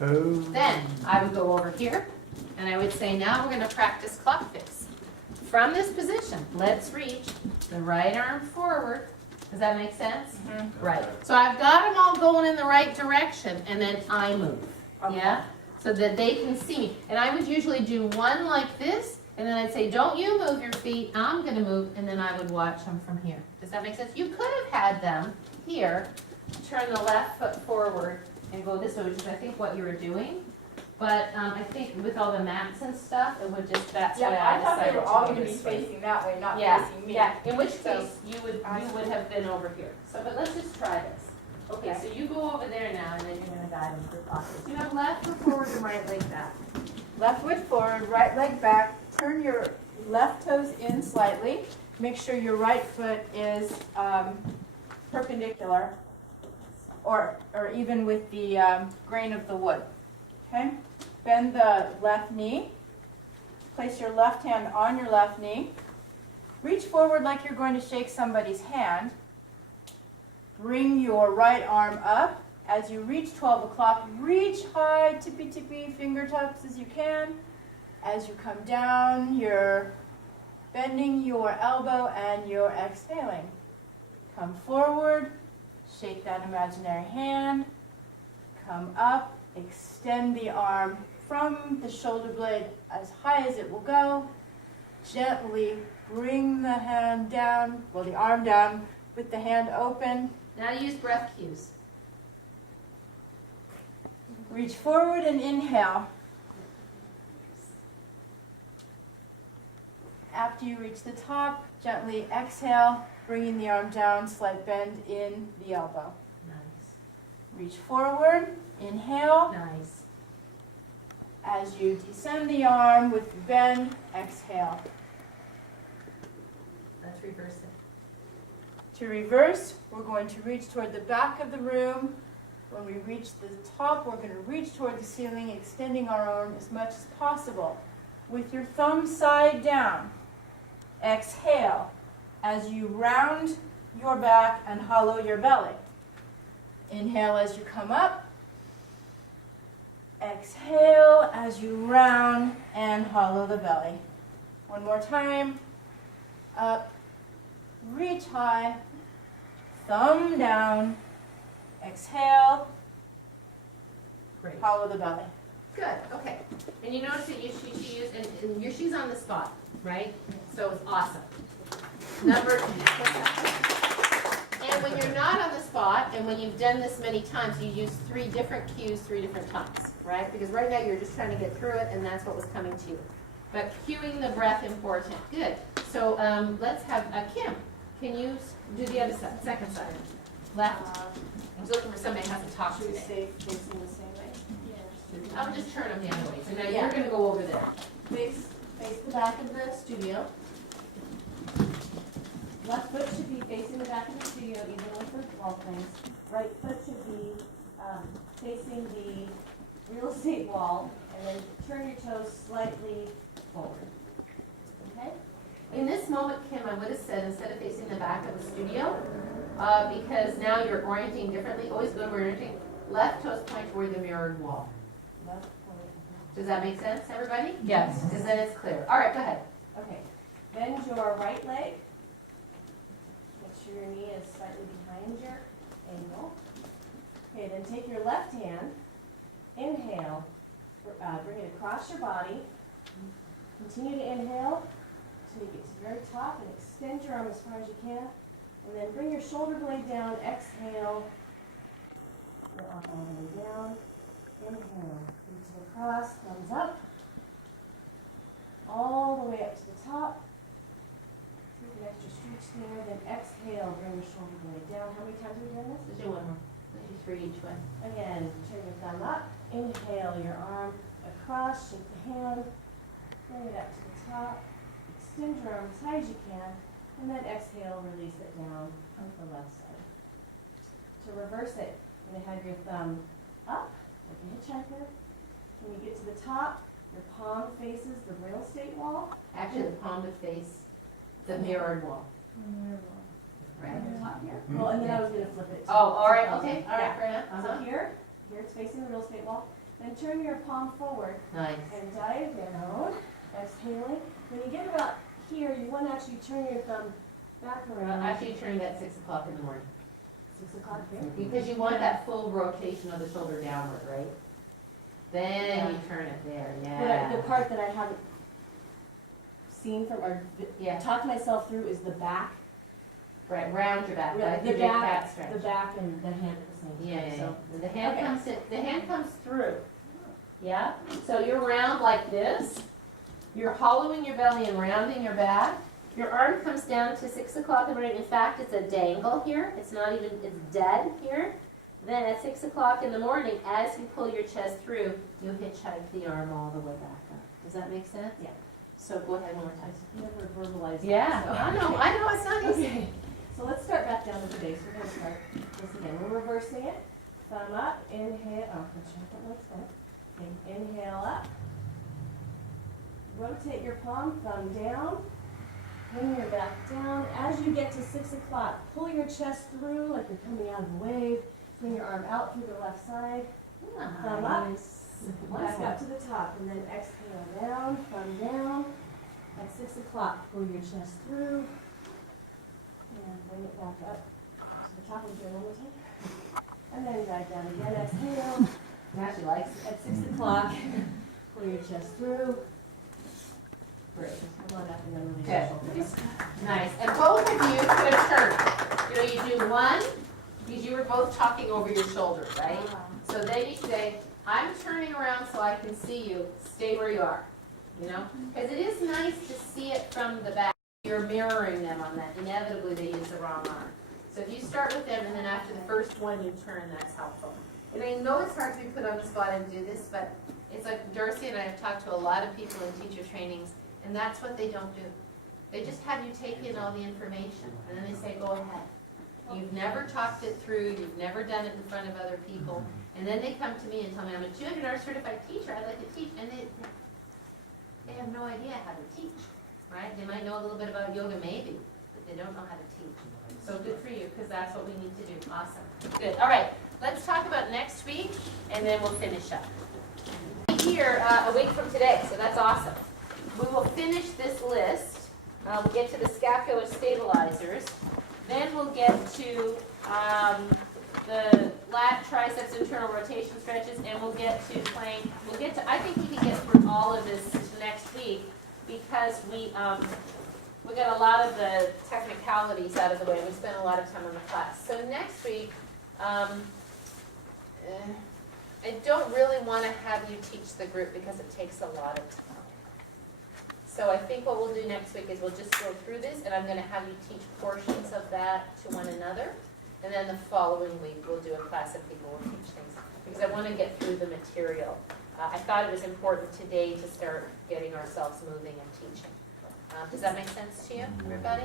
the middle. Then I would go over here, and I would say, now we're gonna practice clock face. From this position, let's reach the right arm forward. Does that make sense? Right. So I've got them all going in the right direction, and then I move. Yeah? So that they can see me. And I would usually do one like this, and then I'd say, don't you move your feet, I'm gonna move, and then I would watch them from here. Does that make sense? You could have had them here, turn the left foot forward and go this way, which is I think what you were doing. But I think with all the mats and stuff, it would just, that's why Yeah, I I thought they decided were all to go gonna be this way. facing that way, not Yeah, facing me. yeah, in which So- case you would have been over here. So, but let's just try this. Okay, so you go over there now, and then you're gonna guide them through clock face. You have left foot forward and right leg back. Left foot forward, right leg back, turn your left toes in slightly. Make sure your right foot is perpendicular or even with the grain of the wood. Okay? Bend the left knee. Place your left hand on your left knee. Reach forward like you're going to shake somebody's hand. Bring your right arm up. As you reach 12 o'clock, reach high, tippy-tippy, fingertips as you can. As you come down, you're bending your elbow and you're exhaling. Come forward, shake that imaginary hand. Come up, extend the arm from the shoulder blade as high as it will go. Gently bring the hand down, well, the arm down with the hand open. Now use breath cues. Reach forward and inhale. After you reach the top, gently exhale, bringing the arm down, slight bend in the elbow. Nice, Reach forward, inhale. nice. As you descend the arm with the bend, exhale. Let's reverse it. To reverse, we're going to reach toward the back of the room. When we reach the top, we're going to reach toward the ceiling, extending our arm as much as possible. With your thumb side down, exhale as you round your back and hollow your belly. Inhale as you come up. Exhale as you round and hollow the belly. One more time. Up, reach high, thumb down, exhale, Great. hollow the belly. Good, okay. And you notice that she used, and your shoe's on the spot, right? So it's awesome. And when you're not on the spot, and when you've done this many times, you use 3 different cues 3 different times, right? Because right now you're just trying to get through it, and that's what was coming to you. But cueing the breath important. Good. So let's have Kim. Can you do the other side, second side? Left. I was looking for somebody who hasn't talked Should we today. stay facing the same way? I'll just turn them the other way. So now Yeah. you're going to go over there. Face the back of the studio. Left foot should be facing the back of the studio, even with the wall frames. Right foot should be facing the real estate wall, and then turn your toes slightly forward. Okay? In this moment, Kim, I would have said instead of facing the back of the studio, because now you're orienting differently, always go orienting, left toes point toward the mirrored wall. Left point. Does that make sense, everybody? Yes. Because then it's clear. All right, go ahead. Okay. Bend your right leg. Make sure your knee is slightly behind your ankle. Okay, then take your left hand, inhale, bring it across your body. Continue to inhale until you get to the very top and extend your arm as far as you can. And then bring your shoulder blade down, exhale. Your arm all the way down. Inhale, reach it across, thumbs up. All the way up to the top. Take an extra stretch there, then exhale, bring your shoulder blade down. How many times are we doing this? Let's do one more. Let's do 3 each way. Again, turn your thumb up, inhale your arm across, shake the hand, bring it up to the top, extend your arm as high as you can, and then exhale, release it down on the left side. To reverse it, you're going to have your thumb up, like a hitchhiker. When you get to the top, your palm faces the real estate wall. Actually, the palm would face the mirrored wall. Right at the top here. Well, and then I was going to flip it. Oh, all right, okay, all right, Fran. So here it's facing the real estate wall. Then turn your palm forward Nice. and dive down, exhaling. When you get about here, you want to actually turn your thumb back around. Actually, turn it at 6 o'clock in the morning. 6 o'clock here. Because you want that full rotation of the shoulder downward, right? Then you turn it there, yeah. The part that I haven't seen from or Yeah, talked myself through is the back. right, round your back, like The your big back, cat stretch. the back and the hand at the same time. Yeah, yeah, So yeah. The hand Okay. comes in, the hand comes through. Yeah? So you're round like this. You're hollowing your belly and rounding your back. Your arm comes down to 6 o'clock in the morning. In fact, it's a dangle here. It's not even, it's dead here. Then at 6 o'clock in the morning, as you pull your chest through, you hitchhike the arm all the way back up. Does that make sense? Yeah. So go ahead one more time. never verbalized. Yeah, that, so. I know, it's not easy. Okay, so let's start back down to the base. We're going to start this again. We're reversing it. Thumb up, inhale. Oh, let's try that once more. Okay, inhale up. Rotate your palm, thumb down. Bring your back down. As you get to 6 o'clock, pull your chest through like you're coming out of a wave. Bring your arm out through the left side. Thumb up. Back up to the top, and then exhale down, thumb down. At 6 o'clock, pull your chest through. And bring it back up to the top and do it one more time. And then back down again, exhale. Now she likes it. At 6 o'clock, pull your chest through. Great. Come on up and then release your Good. shoulders. Nice. And both of you could have turned. You know, you do one, because you were both talking over your shoulder, right? So then you say, I'm turning around so I can see you. Stay where you are. You know? Because it is nice to see it from the back. You're mirroring them on that. Inevitably, they use the wrong arm. So if you start with them, and then after the first one you turn, that's helpful. And I know it's hard to be put on the spot and do this, but it's like Darcy and I have talked to a lot of people in teacher trainings, and that's what they don't do. They just have you take in all the information, and then they say, go ahead. You've never talked it through, you've never done it in front of other people, and then they come to me and tell me, I'm a 200-hour certified teacher, I'd like to teach, and they have no idea how to teach, right? They might know a little bit about yoga maybe, but they don't know how to teach. So good for you, because that's what we need to do. Awesome. Good. All right, let's talk about next week, and then we'll finish up. Here, a week from today, so that's awesome. We will finish this list. We'll get to the scapular stabilizers. Then we'll get to the lat, triceps, internal rotation stretches, and we'll get to plank. We'll get to, I think we can get through all of this next week because we got a lot of the technicalities out of the way. We spent a lot of time on the class. So next week, I don't really want to have you teach the group because it takes a lot of time. So I think what we'll do next week is we'll just go through this, and I'm gonna have you teach portions of that to one another. And then the following week, we'll do a class of people will teach things, because I wanna get through the material. I thought it was important today to start getting ourselves moving and teaching. Does that make sense to you, everybody?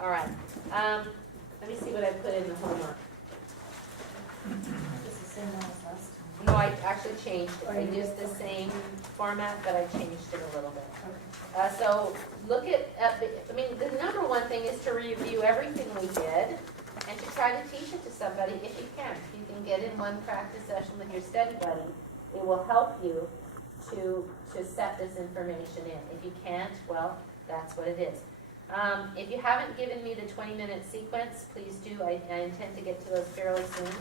All right. Let me see what I put in the homework. It's the same one as last time. No, I actually changed it. I used the same format, but I changed it a little bit. So look at the number one thing is to review everything we did and to try to teach it to somebody if you can. If you can get in one practice session with your study buddy, it will help you to set this information in. If you can't, well, that's what it is. If you haven't given me the 20-minute sequence, please do. I intend to get to those fairly soon.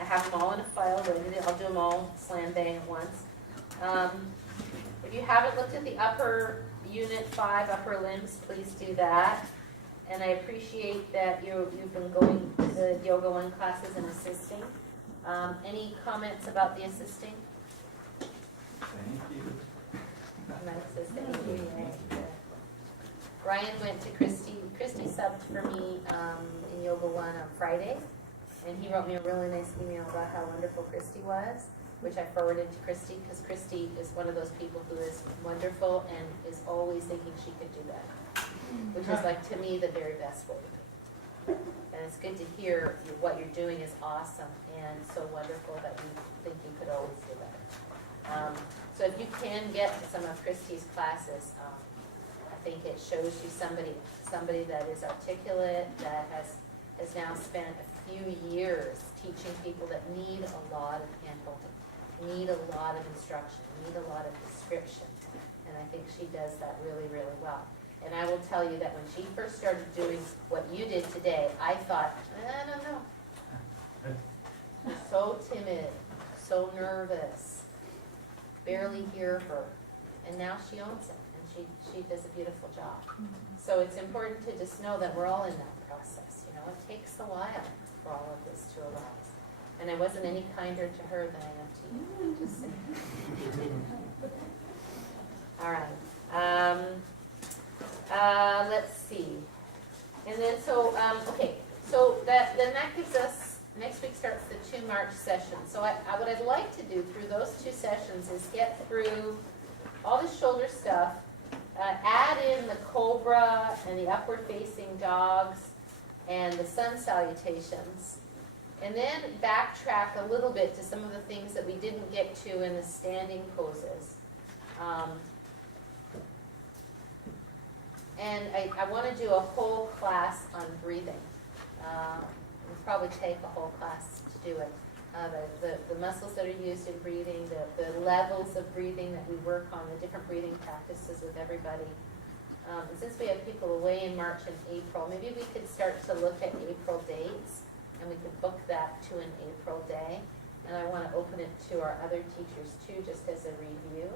I have them all in a file ready. I'll do them all slam bang at once. If you haven't looked at the upper Unit 5, upper limbs, please do that. And I appreciate that you've been going to the Yoga 1 classes and assisting. Any comments about the assisting? Thank you. Brian went to Christy. Christy subbed for me in Yoga 1 on Friday, and he wrote me a really nice email about how wonderful Christy was, which I forwarded to Christy, because Christy is one of those people who is wonderful and is always thinking she could do better, which is like, to me, the very best way to be. And it's good to hear what you're doing is awesome and so wonderful that you think you could always do better. So if you can get to some of Christy's classes, I think it shows you somebody that is articulate, that has now spent a few years teaching people that need a lot of hand-holding, need a lot of instruction, need a lot of description. And I think she does that really, really well. And I will tell you that when she first started doing what you did today, I thought, I don't know. You're so timid, so nervous, barely hear her. And now she owns it, and she does a beautiful job. So it's important to just know that we're all in that process. You know, it takes a while for all of this to arise. And I wasn't any kinder to her than I am to you. Just saying. All right. Let's see. And then okay. So then that gives us, next week starts the 2 March sessions. So what I'd like to do through those 2 sessions is get through all the shoulder stuff, add in the cobra and the upward facing dogs and the sun salutations, and then backtrack a little bit to some of the things that we didn't get to in the standing poses. And I want to do a whole class on breathing. We'll probably take a whole class to do it. The muscles that are used in breathing, the levels of breathing that we work on, the different breathing practices with everybody. And since we have people away in March and April, maybe we could start to look at April dates, and we could book that to an April day. And I want to open it to our other teachers too, just as a review,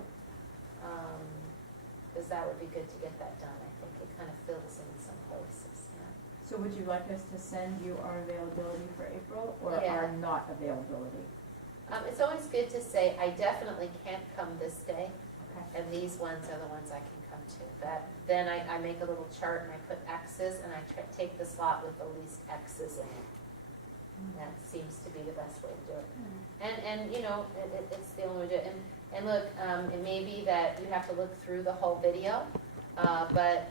because that would be good to get that done. I think it kind of fills in some places. Yeah. So would you like us to send you our availability for April or Yeah. our not availability? It's always good to say, I definitely can't come this day, Okay. and these ones are the ones I can come to. Then I make a little chart and I put X's, and I take the slot with the least X's in it. That seems to be the best way to do it. And you know, it's the only way to do it. And look, it may be that you have to look through the whole video, but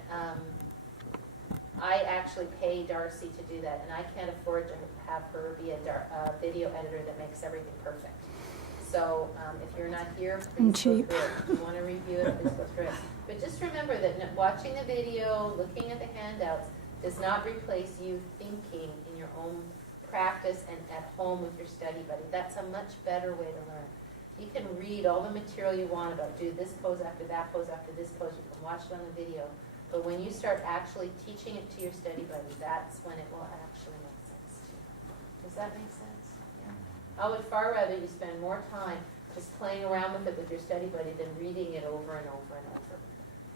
I actually pay Darcy to do that, and I can't afford to have her be a video editor that makes everything perfect. So if you're not here, please go through it. If you want to review it, please go through it. But just remember that watching the video, looking at the handouts, does not replace you thinking in your own practice and at home with your study buddy. That's a much better way to learn. You can read all the material you want about do this pose after that pose after this pose. You can watch it on the video. But when you start actually teaching it to your study buddy, that's when it will actually make sense to you. Does that make sense? Yeah. I would far rather you spend more time just playing around with it with your study buddy than reading it over and over and over,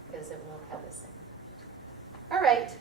because it won't have the same effect. All right.